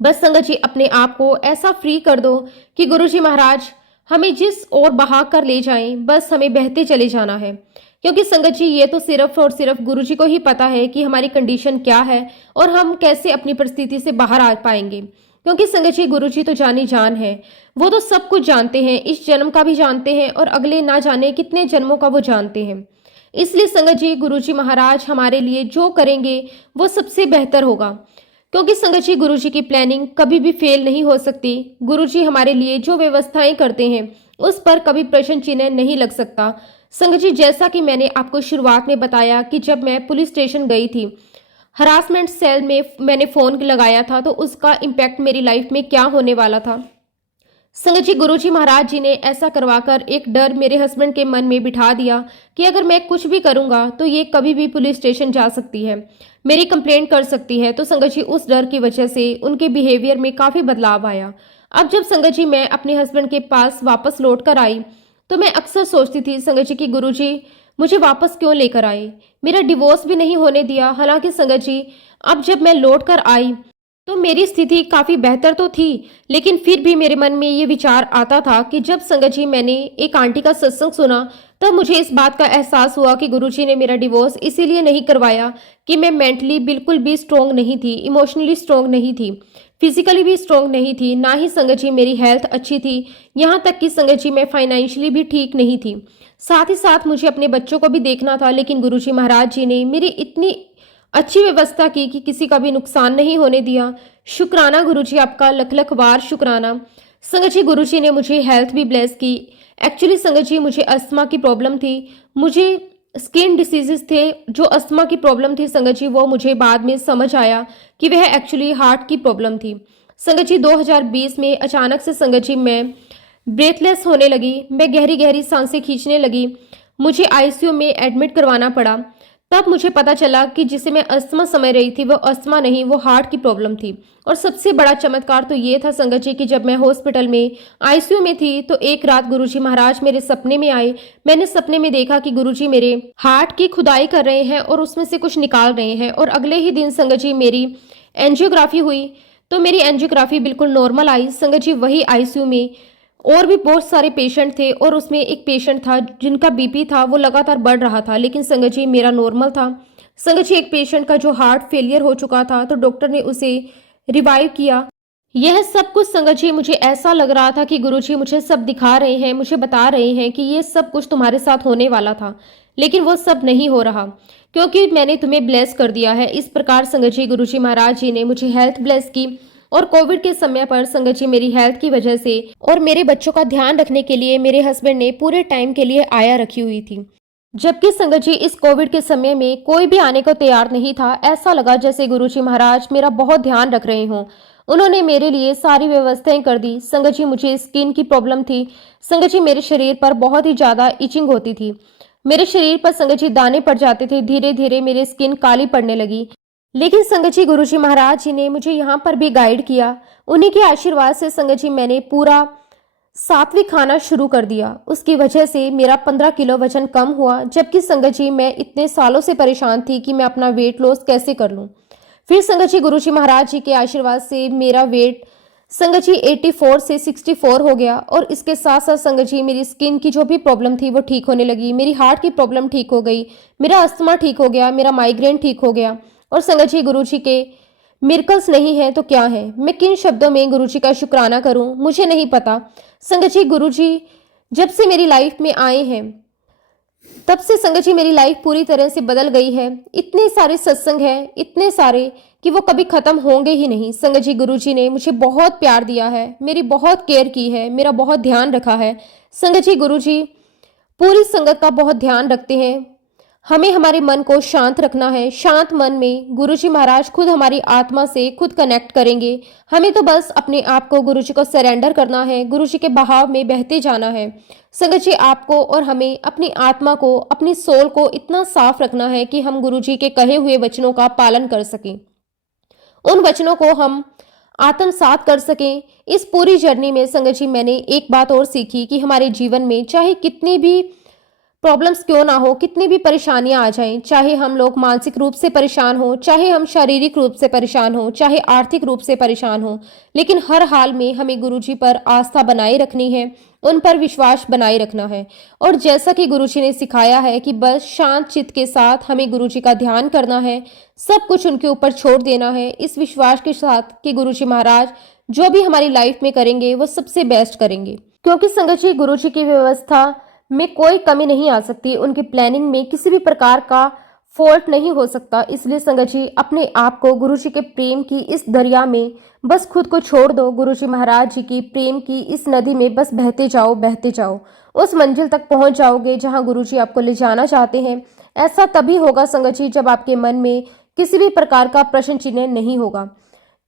बस संगत जी अपने आप को ऐसा फ्री कर दो कि गुरुजी महाराज हमें जिस ओर बहा कर ले जाएं, बस हमें बहते चले जाना है। क्योंकि संगत जी ये तो सिर्फ और सिर्फ गुरुजी को ही पता है कि हमारी कंडीशन क्या है और हम कैसे अपनी परिस्थिति से बाहर आ पाएंगे। क्योंकि संगत जी गुरुजी तो जानी जान है, वो तो सब कुछ जानते हैं, इस जन्म का भी जानते हैं और अगले ना जाने कितने जन्मों का वो जानते हैं। इसलिए संगत जी गुरुजी महाराज हमारे लिए जो करेंगे वो सबसे बेहतर होगा। क्योंकि संगत जी गुरुजी की प्लानिंग कभी भी फेल नहीं हो सकती। गुरुजी हमारे लिए जो व्यवस्थाएं करते हैं उस पर कभी प्रश्न चिन्ह नहीं लग सकता। संगत जी जैसा कि मैंने आपको शुरुआत में बताया कि जब मैं पुलिस स्टेशन गई थी, हरासमेंट सेल में मैंने फ़ोन लगाया था, तो उसका इम्पैक्ट मेरी लाइफ में क्या होने वाला था। संगत जी, गुरुजी महाराज जी ने ऐसा करवाकर एक डर मेरे हस्बैंड के मन में बिठा दिया कि अगर मैं कुछ भी करूंगा तो ये कभी भी पुलिस स्टेशन जा सकती है, मेरी कंप्लेंट कर सकती है। तो संगत जी, उस डर की वजह से उनके बिहेवियर में काफी बदलाव आया। अब जब संगत जी मैं अपने हस्बैंड के पास वापस लौट कर आई तो मैं अक्सर सोचती थी संगत जी कि गुरुजी मुझे वापस क्यों लेकर आए, मेरा डिवोर्स भी नहीं होने दिया। हालांकि संगत जी, अब जब मैं लौट कर आई तो मेरी स्थिति काफी बेहतर तो थी, लेकिन फिर भी मेरे मन में ये विचार आता था कि जब संगत जी मैंने एक आंटी का सत्संग सुना तब मुझे इस बात का एहसास हुआ कि गुरुजी ने मेरा डिवोर्स इसीलिए नहीं करवाया कि मैं मेंटली बिल्कुल भी स्ट्रोंग नहीं थी, इमोशनली स्ट्रोंग नहीं थी, फिजिकली भी स्ट्रोंग नहीं थी, ना ही संगत जी मेरी हेल्थ अच्छी थी। यहाँ तक कि संगत जी मैं फाइनेंशियली भी ठीक नहीं थी। साथ ही साथ मुझे अपने बच्चों को भी देखना था, लेकिन गुरुजी महाराज जी ने मेरी इतनी अच्छी व्यवस्था की कि किसी का भी नुकसान नहीं होने दिया। शुक्राना गुरुजी, आपका लख लख बार शुक्राना। संगत जी, गुरुजी ने मुझे हेल्थ भी ब्लेस की। एक्चुअली संगत जी, मुझे अस्थमा की प्रॉब्लम थी, मुझे स्किन डिसीजेस थे। जो अस्थमा की प्रॉब्लम थी संगत जी, वो मुझे बाद में समझ आया कि वह एक्चुअली हार्ट की प्रॉब्लम थी। संगत जी, 2020 में अचानक से संगत जी मैं ब्रेथलेस होने लगी, मैं गहरी गहरी सांसें खींचने लगी, मुझे आईसीयू में एडमिट करवाना पड़ा। तब मुझे पता चला कि जिसे मैं अस्थमा समझ रही थी वो अस्थमा नहीं, वो हार्ट की प्रॉब्लम थी। और सबसे बड़ा चमत्कार तो ये था संगत जी कि जब मैं हॉस्पिटल में आईसीयू में थी तो एक रात गुरुजी महाराज मेरे सपने में आए। मैंने सपने में देखा कि गुरुजी मेरे हार्ट की खुदाई कर रहे हैं और उसमें से कुछ निकाल रहे हैं। और अगले ही दिन संगत जी मेरी एंजियोग्राफी हुई तो मेरी एंजियोग्राफी बिल्कुल नॉर्मल आई। संगत जी, वही आईसीयू में और भी बहुत सारे पेशेंट थे और उसमें एक पेशेंट था जिनका बीपी था वो लगातार बढ़ रहा था, लेकिन संगत जी मेरा नॉर्मल था। संगत जी, एक पेशेंट का जो हार्ट फेलियर हो चुका था तो डॉक्टर ने उसे रिवाइव किया। यह सब कुछ संगत जी मुझे ऐसा लग रहा था कि गुरुजी मुझे सब दिखा रहे हैं, मुझे बता रहे हैं कि ये सब कुछ तुम्हारे साथ होने वाला था, लेकिन वो सब नहीं हो रहा क्योंकि मैंने तुम्हें ब्लेस कर दिया है। इस प्रकार संगत जी गुरुजी महाराज जी ने मुझे हेल्थ ब्लेस की। और कोविड के समय पर संगत जी मेरी हेल्थ की वजह से और मेरे बच्चों का ध्यान रखने के लिए मेरे हस्बैंड ने पूरे टाइम के लिए आया रखी हुई थी। जबकि संगत जी इस कोविड के समय में कोई भी आने को तैयार नहीं था। ऐसा लगा जैसे गुरुजी महाराज मेरा बहुत ध्यान रख रहे हों। उन्होंने मेरे लिए सारी व्यवस्थाएं कर दी। संगत जी, मुझे स्किन की प्रॉब्लम थी। संगत जी, मेरे शरीर पर बहुत ही ज्यादा इचिंग होती थी, मेरे शरीर पर संगत जी दाने पड़ जाते थे, धीरे धीरे मेरी स्किन काली पड़ने लगी। लेकिन संगत जी गुरुजी महाराज जी ने मुझे यहाँ पर भी गाइड किया। उन्हीं के आशीर्वाद से संगत जी मैंने पूरा सात्विक खाना शुरू कर दिया। उसकी वजह से मेरा 15 किलो वजन कम हुआ। जबकि संगत जी मैं इतने सालों से परेशान थी कि मैं अपना वेट लॉस कैसे कर लूं। फिर संगत जी गुरुजी महाराज जी के आशीर्वाद से मेरा वेट संगत जी 84 से 64 हो गया। और इसके साथ साथ संगत जी मेरी स्किन की जो भी प्रॉब्लम थी वो ठीक होने लगी, मेरी हार्ट की प्रॉब्लम ठीक हो गई, मेरा अस्थमा ठीक हो गया, मेरा माइग्रेन ठीक हो गया। और संगत जी, गुरुजी के मिरेकल्स नहीं है तो क्या है, मैं किन शब्दों में गुरुजी का शुक्राना करूं मुझे नहीं पता। संगत जी, गुरुजी जब से मेरी लाइफ में आए हैं तब से संगत जी मेरी लाइफ पूरी तरह से बदल गई है। इतने सारे सत्संग हैं, इतने सारे कि वो कभी खत्म होंगे ही नहीं। संगत जी, गुरुजी ने मुझे बहुत प्यार दिया है, मेरी बहुत केयर की है, मेरा बहुत ध्यान रखा है। संगत जी, गुरुजी पूरी संगत का बहुत ध्यान रखते हैं। हमें हमारे मन को शांत रखना है। शांत मन में गुरुजी महाराज खुद हमारी आत्मा से खुद कनेक्ट करेंगे। हमें तो बस अपने आप को गुरुजी को सरेंडर करना है, गुरुजी के बहाव में बहते जाना है। संगत जी, आपको और हमें अपनी आत्मा को, अपनी सोल को इतना साफ रखना है कि हम गुरुजी के कहे हुए वचनों का पालन कर सकें, उन वचनों को हम आत्मसात कर सकें। इस पूरी जर्नी में संगत जी मैंने एक बात और सीखी कि हमारे जीवन में चाहे कितनी भी प्रॉब्लम्स क्यों ना हो, कितनी भी परेशानियां आ जाएं, चाहे हम लोग मानसिक रूप से परेशान हो, चाहे हम शारीरिक रूप से परेशान हो, चाहे आर्थिक रूप से परेशान हो, लेकिन हर हाल में हमें गुरुजी पर आस्था बनाए रखनी है, उन पर विश्वास बनाए रखना है। और जैसा कि गुरुजी ने सिखाया है कि बस शांत चित्त के साथ हमें गुरुजी का ध्यान करना है, सब कुछ उनके ऊपर छोड़ देना है, इस विश्वास के साथ कि गुरुजी महाराज जो भी हमारी लाइफ में करेंगे वो सबसे बेस्ट करेंगे। क्योंकि संगत जी, गुरुजी की व्यवस्था में कोई कमी नहीं आ सकती, उनकी प्लानिंग में किसी भी प्रकार का फॉल्ट नहीं हो सकता। इसलिए संगत जी, अपने आप को गुरुजी के प्रेम की इस दरिया में बस खुद को छोड़ दो। गुरुजी महाराज जी की प्रेम की इस नदी में बस बहते जाओ, बहते जाओ। उस मंजिल तक पहुंच जाओगे जहां गुरुजी आपको ले जाना चाहते हैं। ऐसा तभी होगा संगत जी जब आपके मन में किसी भी प्रकार का प्रश्न चिन्ह नहीं होगा।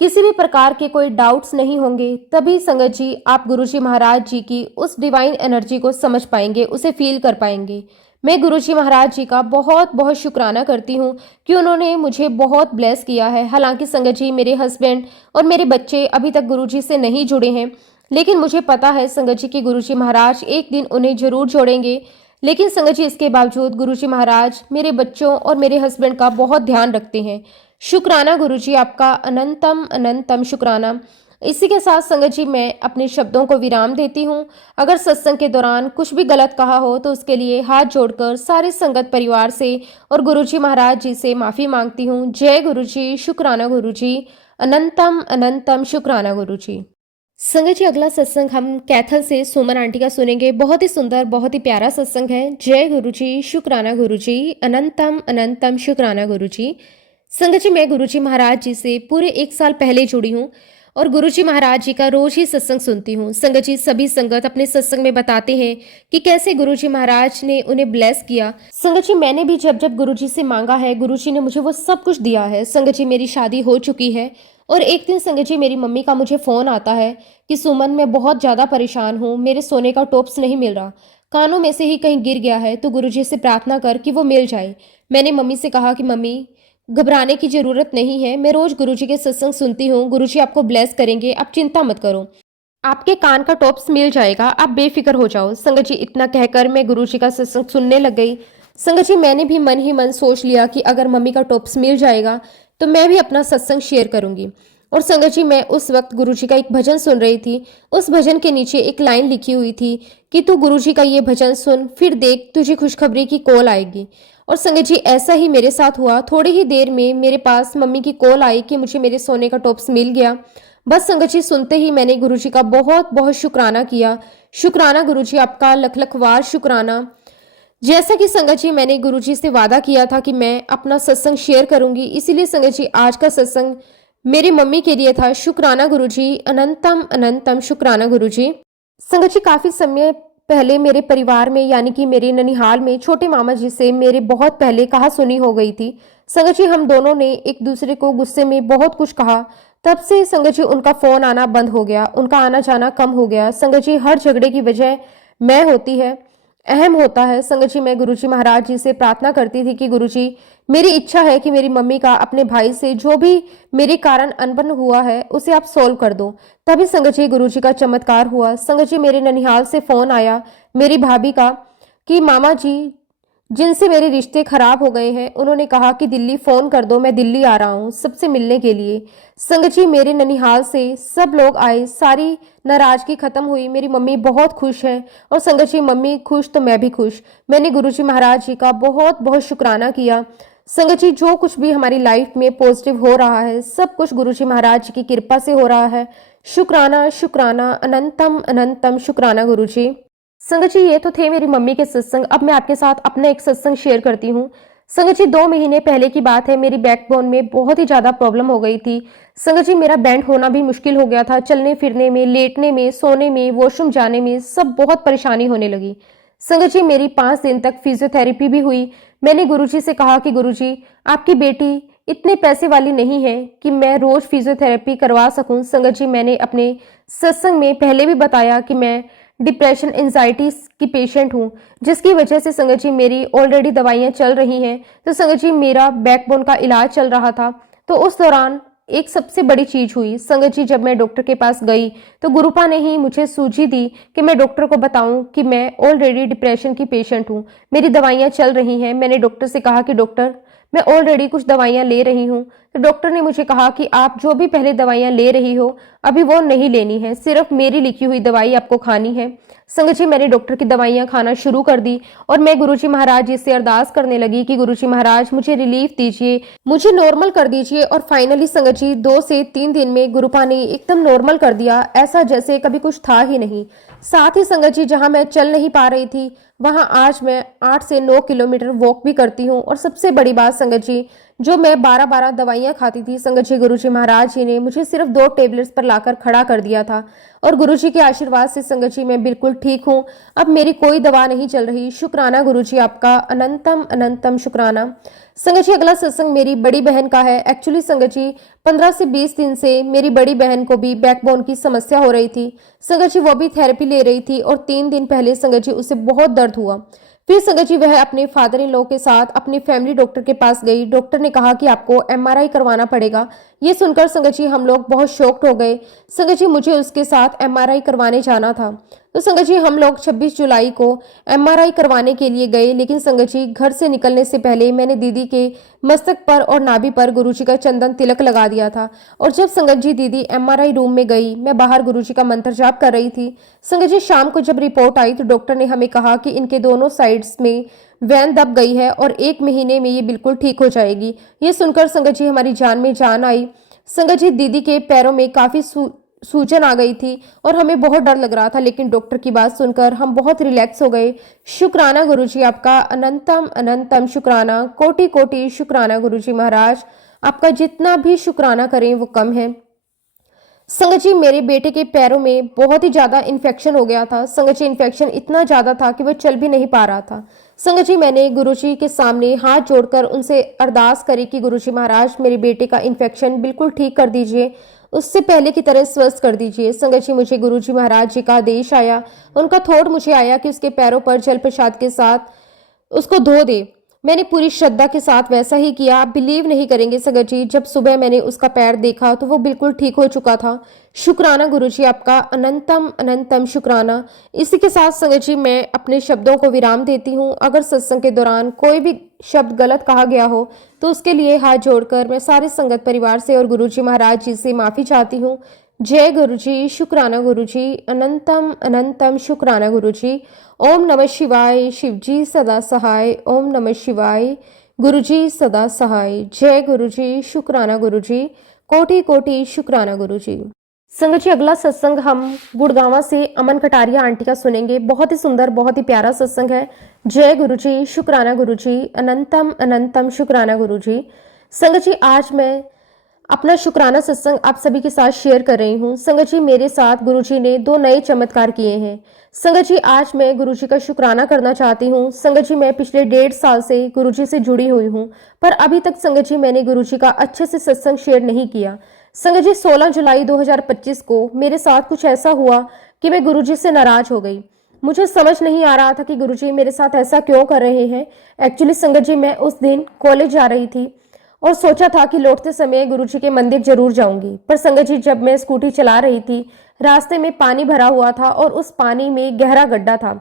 किसी भी प्रकार के कोई डाउट्स नहीं होंगे, तभी संगत जी आप गुरुजी महाराज जी की उस डिवाइन एनर्जी को समझ पाएंगे, उसे फील कर पाएंगे। मैं गुरुजी महाराज जी का बहुत बहुत शुक्राना करती हूँ कि उन्होंने मुझे बहुत ब्लेस किया है। हालांकि संगत जी मेरे हस्बैंड और मेरे बच्चे अभी तक गुरुजी से नहीं जुड़े हैं, लेकिन मुझे पता है संगत जी कि गुरुजी महाराज एक दिन उन्हें जरूर जोड़ेंगे। लेकिन संगत जी इसके बावजूद गुरुजी महाराज मेरे बच्चों और मेरे हस्बैंड का बहुत ध्यान रखते हैं। शुक्राना गुरुजी, आपका अनंतम अनंतम शुक्राना। इसी के साथ संगत जी मैं अपने शब्दों को विराम देती हूँ। अगर सत्संग के दौरान कुछ भी गलत कहा हो तो उसके लिए हाथ जोड़कर सारे संगत परिवार से और गुरुजी महाराज जी से माफ़ी मांगती हूँ। जय गुरुजी, शुक्राना गुरुजी, अनंतम अनंतम शुक्राना गुरुजी। संगत जी अगला सत्संग हम कैथल से सुमन आंटी का सुनेंगे। बहुत ही सुंदर, बहुत ही प्यारा सत्संग है। जय गुरुजी, शुक्राना गुरुजी, अनंतम अनंतम शुक्राना गुरुजी। संगत जी मैं गुरुजी महाराज जी से पूरे 1 साल पहले जुड़ी हूँ और गुरुजी महाराज जी का रोज ही सत्संग सुनती हूँ। संगत जी सभी संगत अपने सत्संग में बताते हैं कि कैसे गुरुजी महाराज ने उन्हें ब्लेस किया। संगत जी मैंने भी जब जब गुरुजी से मांगा है, गुरुजी ने मुझे वो सब कुछ दिया है। संगत जी मेरी शादी हो चुकी है और एक दिन संगत जी मेरी मम्मी का मुझे फोन आता है कि सुमन मैं बहुत ज्यादा परेशान हूँ, मेरे सोने का टॉप्स नहीं मिल रहा, कानों में से ही कहीं गिर गया है, तो गुरुजी से प्रार्थना कर कि वो मिल जाए। मैंने मम्मी से कहा कि मम्मी घबराने की जरूरत नहीं है, मैं रोज गुरुजी के सत्संग सुनती हूँ, गुरुजी आपको ब्लेस करेंगे, आप चिंता मत करो, आपके कान का टॉप्स मिल जाएगा, आप बेफिक्र हो जाओ। संगत जी इतना कहकर मैं गुरुजी का सत्संग सुनने लग गई। संगत जी मैंने भी मन ही मन सोच लिया कि अगर मम्मी का टॉप्स मिल जाएगा तो मैं भी अपना सत्संग शेयर करूंगी। और संगत जी मैं उस वक्त गुरुजी का एक भजन सुन रही थी। उस भजन के नीचे एक लाइन लिखी हुई थी कि तू गुरुजी का ये भजन सुन, फिर देख तुझे खुशखबरी की कॉल आएगी। और संगत जी ऐसा ही मेरे साथ हुआ। थोड़ी ही देर में मेरे पास मम्मी की कॉल आई कि मुझे मेरे सोने का टॉप्स मिल गया। बस संगत जी सुनते ही मैंने गुरुजी का बहुत बहुत शुक्राना किया। शुक्राना गुरुजी, आपका लख लख वार शुक्राना। जैसा कि संगत जी मैंने गुरुजी से वादा किया था कि मैं अपना सत्संग शेयर करूंगी, इसीलिए संगत जी आज का सत्संग मेरी मम्मी के लिए था। शुक्राना गुरुजी, अनंतम अनंतम शुक्राना गुरुजी। संगत जी काफी समय पहले मेरे परिवार में यानी कि मेरे ननिहाल में छोटे मामा जी से मेरे बहुत पहले कहा सुनी हो गई थी। संगत जी हम दोनों ने एक दूसरे को गुस्से में बहुत कुछ कहा। तब से संगत जी उनका फोन आना बंद हो गया, उनका आना जाना कम हो गया। संगत जी हर झगड़े की वजह मैं होती है, अहम होता है। संगत जी मैं गुरुजी महाराज जी से प्रार्थना करती थी कि गुरुजी मेरी इच्छा है कि मेरी मम्मी का अपने भाई से जो भी मेरे कारण अनबन हुआ है उसे आप सोल्व कर दो। तभी संगत जी गुरुजी का चमत्कार हुआ। संगत जी मेरे ननिहाल से फोन आया मेरी भाभी का कि मामा जी जिनसे मेरे रिश्ते खराब हो गए हैं उन्होंने कहा कि दिल्ली फोन कर दो, मैं दिल्ली आ रहा हूँ सबसे मिलने के लिए। संगत जी मेरे ननिहाल से सब लोग आए, सारी नाराजगी खत्म हुई, मेरी मम्मी बहुत खुश है। और संगत जी मम्मी खुश तो मैं भी खुश। मैंने गुरुजी महाराज जी का बहुत बहुत शुक्राना किया। संगत जी जो कुछ भी हमारी लाइफ में पॉजिटिव हो रहा है सब कुछ गुरुजी महाराज जी की कृपा से हो रहा है। शुक्राना शुक्राना, अनंतम अनंतम शुक्राना गुरुजी। संगत जी ये तो थे मेरी मम्मी के सत्संग। अब मैं आपके साथ अपना एक सत्संग शेयर करती हूँ। संगत जी 2 महीने पहले की बात है, मेरी बैकबोन में बहुत ही ज्यादा प्रॉब्लम हो गई थी। संगत जी मेरा बैंड होना भी मुश्किल हो गया था, चलने फिरने में, लेटने में, सोने में, वॉशरूम जाने में सब बहुत परेशानी होने लगी। संगत जी मेरी 5 दिन तक फिजियोथेरेपी भी हुई। मैंने गुरुजी से कहा कि गुरुजी आपकी बेटी इतने पैसे वाली नहीं है कि मैं रोज फिजियोथेरेपी करवा सकूं। संगत जी मैंने अपने सत्संग में पहले भी बताया कि मैं डिप्रेशन एंजाइटी की पेशेंट हूँ, जिसकी वजह से संगत जी मेरी ऑलरेडी दवाइयाँ चल रही हैं। तो संगत जी मेरा बैकबोन का इलाज चल रहा था। तो उस दौरान एक सबसे बड़ी चीज हुई संगत जी, जब मैं डॉक्टर के पास गई तो गुरुपा ने ही मुझे सूझी दी कि मैं डॉक्टर को बताऊं कि मैं ऑलरेडी डिप्रेशन की पेशेंट हूँ, मेरी दवाइयाँ चल रही हैं। मैंने डॉक्टर से कहा कि डॉक्टर मैं ऑलरेडी कुछ दवाइयाँ ले रही हूँ। तो डॉक्टर ने मुझे कहा कि आप जो भी पहले दवाइयाँ ले रही हो अभी वो नहीं लेनी है, सिर्फ मेरी लिखी हुई दवाई आपको खानी है। संगत जी मैंने डॉक्टर की दवाइयाँ खाना शुरू कर दी और मैं गुरुजी महाराज जी से अरदास करने लगी कि गुरुजी महाराज मुझे रिलीफ दीजिए, मुझे नॉर्मल कर दीजिए। और फाइनली संगत जी 2 से 3 दिन में गुरुपा ने एकदम नॉर्मल कर दिया, ऐसा जैसे कभी कुछ था ही नहीं। साथ ही संगत जी जहाँ मैं चल नहीं पा रही थी वहां आज मैं 8 से 9 किलोमीटर वॉक भी करती हूँ। और सबसे बड़ी बात संगत जी, जो मैं 12-12 दवाइयाँ खाती थी, संगत जी गुरुजी महाराज जी ने मुझे सिर्फ 2 टेबलेट्स पर लाकर खड़ा कर दिया था। और गुरुजी के आशीर्वाद से संगत जी मैं बिल्कुल ठीक हूँ, अब मेरी कोई दवा नहीं चल रही। शुक्राना गुरुजी आपका, अनंतम अनंतम शुक्राना। संगत जी अगला सत्संग मेरी बड़ी बहन का है। एक्चुअली संगत जी 15 से 20 दिन से मेरी बड़ी बहन को भी बैकबोन की समस्या हो रही थी। संगत जी वो भी थेरेपी ले रही थी और 3 दिन पहले संगत जी उसे बहुत दर्द हुआ। फिर संगत जी वह अपने फादर इन लॉ के साथ अपने फैमिली डॉक्टर के पास गई। डॉक्टर ने कहा कि आपको एमआरआई करवाना पड़ेगा। ये सुनकर संगत जी हम लोग बहुत शॉक्ड हो गए। संगत जी मुझे उसके साथ एमआरआई करवाने जाना था। तो संगत जी हम लोग 26 जुलाई को एमआरआई करवाने के लिए गए, लेकिन संगत जी घर से निकलने से पहले मैंने दीदी के मस्तक पर और नाभि पर गुरुजी का चंदन तिलक लगा दिया था। और जब संगत जी दीदी एमआरआई रूम में गई, मैं बाहर गुरुजी का मंत्र जाप कर रही थी। संगत जी शाम को जब रिपोर्ट आई तो डॉक्टर ने हमें कहा कि इनके दोनों साइड्स में वैन दब गई है और 1 महीने में ये बिल्कुल ठीक हो जाएगी। ये सुनकर संगत जी हमारी जान में जान आई। संगत जी दीदी के पैरों में काफी सूजन आ गई थी और हमें बहुत डर लग रहा था, लेकिन डॉक्टर की बात सुनकर हम बहुत रिलैक्स हो गए। शुक्राना गुरुजी आपका, अनंतम अनंतम शुक्राना, कोटि कोटि शुक्राना गुरुजी महाराज। आपका जितना भी शुक्राना करें वो कम है। संगत जी मेरे बेटे के पैरों में बहुत ही ज्यादा इन्फेक्शन हो गया था। संगत जी इन्फेक्शन इतना ज्यादा था कि वो चल भी नहीं पा रहा था। संगत जी मैंने गुरुजी के सामने हाथ जोड़कर उनसे अरदास करी कि गुरुजी महाराज मेरे बेटे का इन्फेक्शन बिल्कुल ठीक कर दीजिए, उससे पहले की तरह स्वस्थ कर दीजिए। संगत जी मुझे गुरुजी महाराज जी का आदेश आया, उनका थॉट मुझे आया कि उसके पैरों पर जल प्रसाद के साथ उसको धो दे। मैंने पूरी श्रद्धा के साथ वैसा ही किया। आप बिलीव नहीं करेंगे संगत जी, जब सुबह मैंने उसका पैर देखा तो वो बिल्कुल ठीक हो चुका था। शुक्राना गुरुजी आपका, अनंतम अनंतम शुक्राना। इसी के साथ संगत जी मैं अपने शब्दों को विराम देती हूँ। अगर सत्संग के दौरान कोई भी शब्द गलत कहा गया हो तो उसके लिए हाथ जोड़कर मैं सारे संगत परिवार से और गुरुजी महाराज जी से माफी चाहती हूँ। जय गुरुजी, शुक्राना गुरुजी, अनंतम अनंतम शुक्राना गुरुजी। ओम नमः शिवाय, शिवजी सदा सहाय। ओम नमः शिवाय, गुरुजी सदा सहाय। जय गुरुजी, शुक्राना गुरुजी, कोटि कोटि शुक्राना गुरुजी। संगत जी अगला सत्संग हम गुड़गांवा से अमन कटारिया आंटी का सुनेंगे। बहुत ही सुंदर, बहुत ही प्यारा सत्संग है। जय गुरुजी, शुक्राना गुरुजी, अनंतम अनंतम शुक्राना गुरुजी। संगत जी आज मैं अपना शुक्राना सत्संग आप सभी के साथ शेयर कर रही हूँ। संगत जी मेरे साथ गुरुजी ने 2 नए चमत्कार किए हैं। संगत जी आज मैं गुरुजी का शुक्राना करना चाहती हूँ। संगत जी मैं पिछले 1.5 साल से गुरुजी से जुड़ी हुई हूँ, पर अभी तक संगत जी मैंने गुरुजी का अच्छे से सत्संग शेयर नहीं किया। संगत जी 16 जुलाई 2025 को मेरे साथ कुछ ऐसा हुआ कि मैं गुरुजी से नाराज हो गई। मुझे समझ नहीं आ रहा था कि गुरुजी मेरे साथ ऐसा क्यों कर रहे हैं। एक्चुअली संगत जी मैं उस दिन कॉलेज जा रही थी और सोचा था कि लौटते समय गुरुजी के मंदिर जरूर जाऊंगी, पर संगत जी जब मैं स्कूटी चला रही थी रास्ते में पानी भरा हुआ था और उस पानी में गहरा गड्ढा था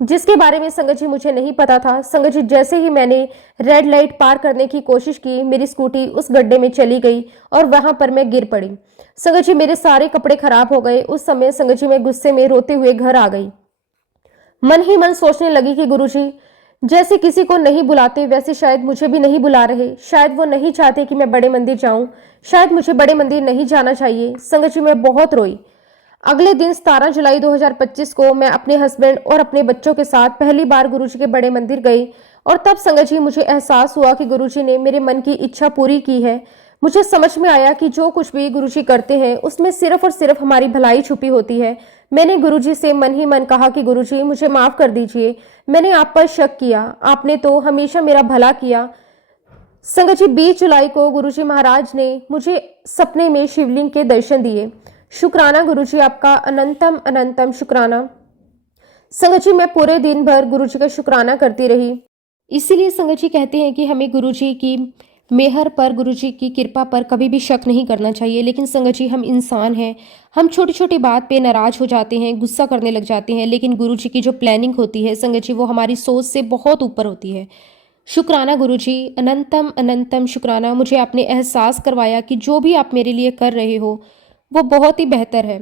जिसके बारे में संगत जी मुझे नहीं पता था। संगत जी जैसे ही मैंने रेड लाइट पार करने की कोशिश की, मेरी स्कूटी उस गड्ढे में चली गई और वहां पर मैं गिर पड़ी। संगत जी मेरे सारे कपड़े खराब हो गए। उस समय संगत जी मैं गुस्से में रोते हुए घर आ गई। मन ही मन सोचने लगी कि गुरुजी जैसे किसी को नहीं बुलाते वैसे शायद मुझे भी नहीं बुला रहे। शायद वो नहीं चाहते कि मैं बड़े मंदिर जाऊं। शायद मुझे बड़े मंदिर नहीं जाना चाहिए। संगत जी मैं बहुत रोई। अगले दिन 17 जुलाई 2025 को मैं अपने हस्बैंड और अपने बच्चों के साथ पहली बार गुरुजी के बड़े मंदिर गई और तब संगत जी मुझे एहसास हुआ कि गुरुजी ने मेरे मन की इच्छा पूरी की है। मुझे समझ में आया कि जो कुछ भी गुरुजी करते हैं उसमें सिर्फ और सिर्फ हमारी भलाई छुपी होती है। मैंने गुरुजी से मन ही मन कहा कि गुरुजी मुझे माफ कर दीजिए, मैंने आप पर शक किया, आपने तो हमेशा मेरा भला किया। संगत जी 20 जुलाई को गुरुजी महाराज ने मुझे सपने में शिवलिंग के दर्शन दिए। शुक्राना गुरुजी आपका, अनंतम अनंतम शुक्राना। संगत जी मैं पूरे दिन भर गुरुजी का शुक्राना करती रही। इसीलिए संगत जी कहते हैं कि हमें गुरुजी की मेहर पर, गुरुजी की कृपा पर कभी भी शक नहीं करना चाहिए। लेकिन संगत जी हम इंसान हैं, हम छोटी छोटी बात पे नाराज हो जाते हैं, गुस्सा करने लग जाते हैं, लेकिन गुरुजी की जो प्लानिंग होती है संगत जी वो हमारी सोच से बहुत ऊपर होती है। शुक्राना गुरुजी, अनंतम अनंतम शुक्राना। मुझे आपने एहसास करवाया कि जो भी आप मेरे लिए कर रहे हो वो बहुत ही बेहतर है।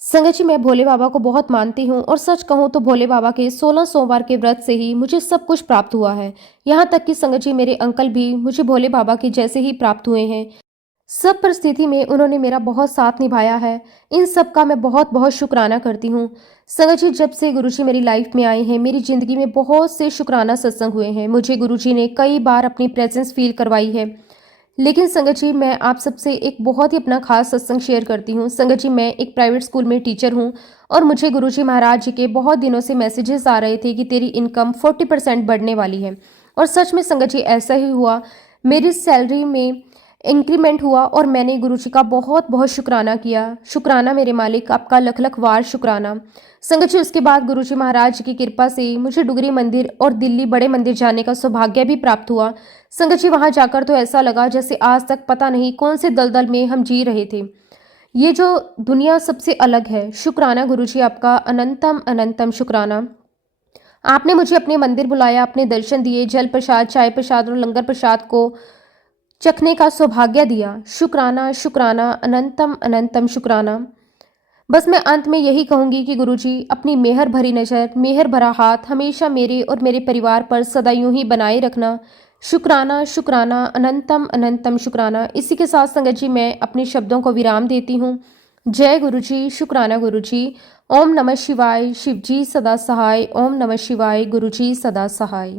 संगत जी मैं भोले बाबा को बहुत मानती हूँ और सच कहूँ तो भोले बाबा के 16 सोमवार के व्रत से ही मुझे सब कुछ प्राप्त हुआ है। यहाँ तक कि संगत जी मेरे अंकल भी मुझे भोले बाबा के जैसे ही प्राप्त हुए हैं। सब परिस्थिति में उन्होंने मेरा बहुत साथ निभाया है। इन सब का मैं बहुत बहुत शुक्राना करती हूँ। संगत जी जब से गुरुजी मेरी लाइफ में आए हैं मेरी जिंदगी में बहुत से शुक्राना सत्संग हुए हैं। मुझे गुरुजी ने कई बार अपनी प्रेजेंस फील करवाई है। लेकिन संगत जी मैं आप सबसे एक बहुत ही अपना खास सत्संग शेयर करती हूँ। संगत जी मैं एक प्राइवेट स्कूल में टीचर हूँ और मुझे गुरुजी महाराज जी के बहुत दिनों से मैसेजेस आ रहे थे कि तेरी इनकम 40% बढ़ने वाली है और सच में संगत जी ऐसा ही हुआ। मेरी सैलरी में इंक्रीमेंट हुआ और मैंने गुरुजी का बहुत बहुत शुक्राना किया। शुक्राना मेरे मालिक, आपका लख लख वार शुक्राना। संगत जी उसके बाद गुरुजी महाराज की कृपा से मुझे डुगरी मंदिर और दिल्ली बड़े मंदिर जाने का सौभाग्य भी प्राप्त हुआ। संगत जी वहां जाकर तो ऐसा लगा जैसे आज तक पता नहीं कौन से दलदल में हम जी रहे थे। ये जो दुनिया सबसे अलग है। शुक्राना गुरुजी, आपका अनंतम अनंतम शुक्राना। आपने मुझे अपने मंदिर बुलाया, अपने दर्शन दिए, जल प्रसाद, चाय प्रसाद और लंगर प्रसाद को चखने का सौभाग्य दिया। शुक्राना शुक्राना, अनंतम अनंतम शुक्राना। बस मैं अंत में यही कहूंगी कि गुरुजी अपनी मेहर भरी नज़र, मेहर भरा हाथ हमेशा मेरे और मेरे परिवार पर सदा यूं ही बनाए रखना। शुक्राना शुक्राना, अनंतम अनंतम शुक्राना। इसी के साथ संगत जी मैं अपने शब्दों को विराम देती हूँ। जय गुरुजी, शुक्राना गुरुजी। ओम नमः शिवाय, शिवजी सदा सहाय। ओम नमः शिवाय, गुरुजी सदा सहाय।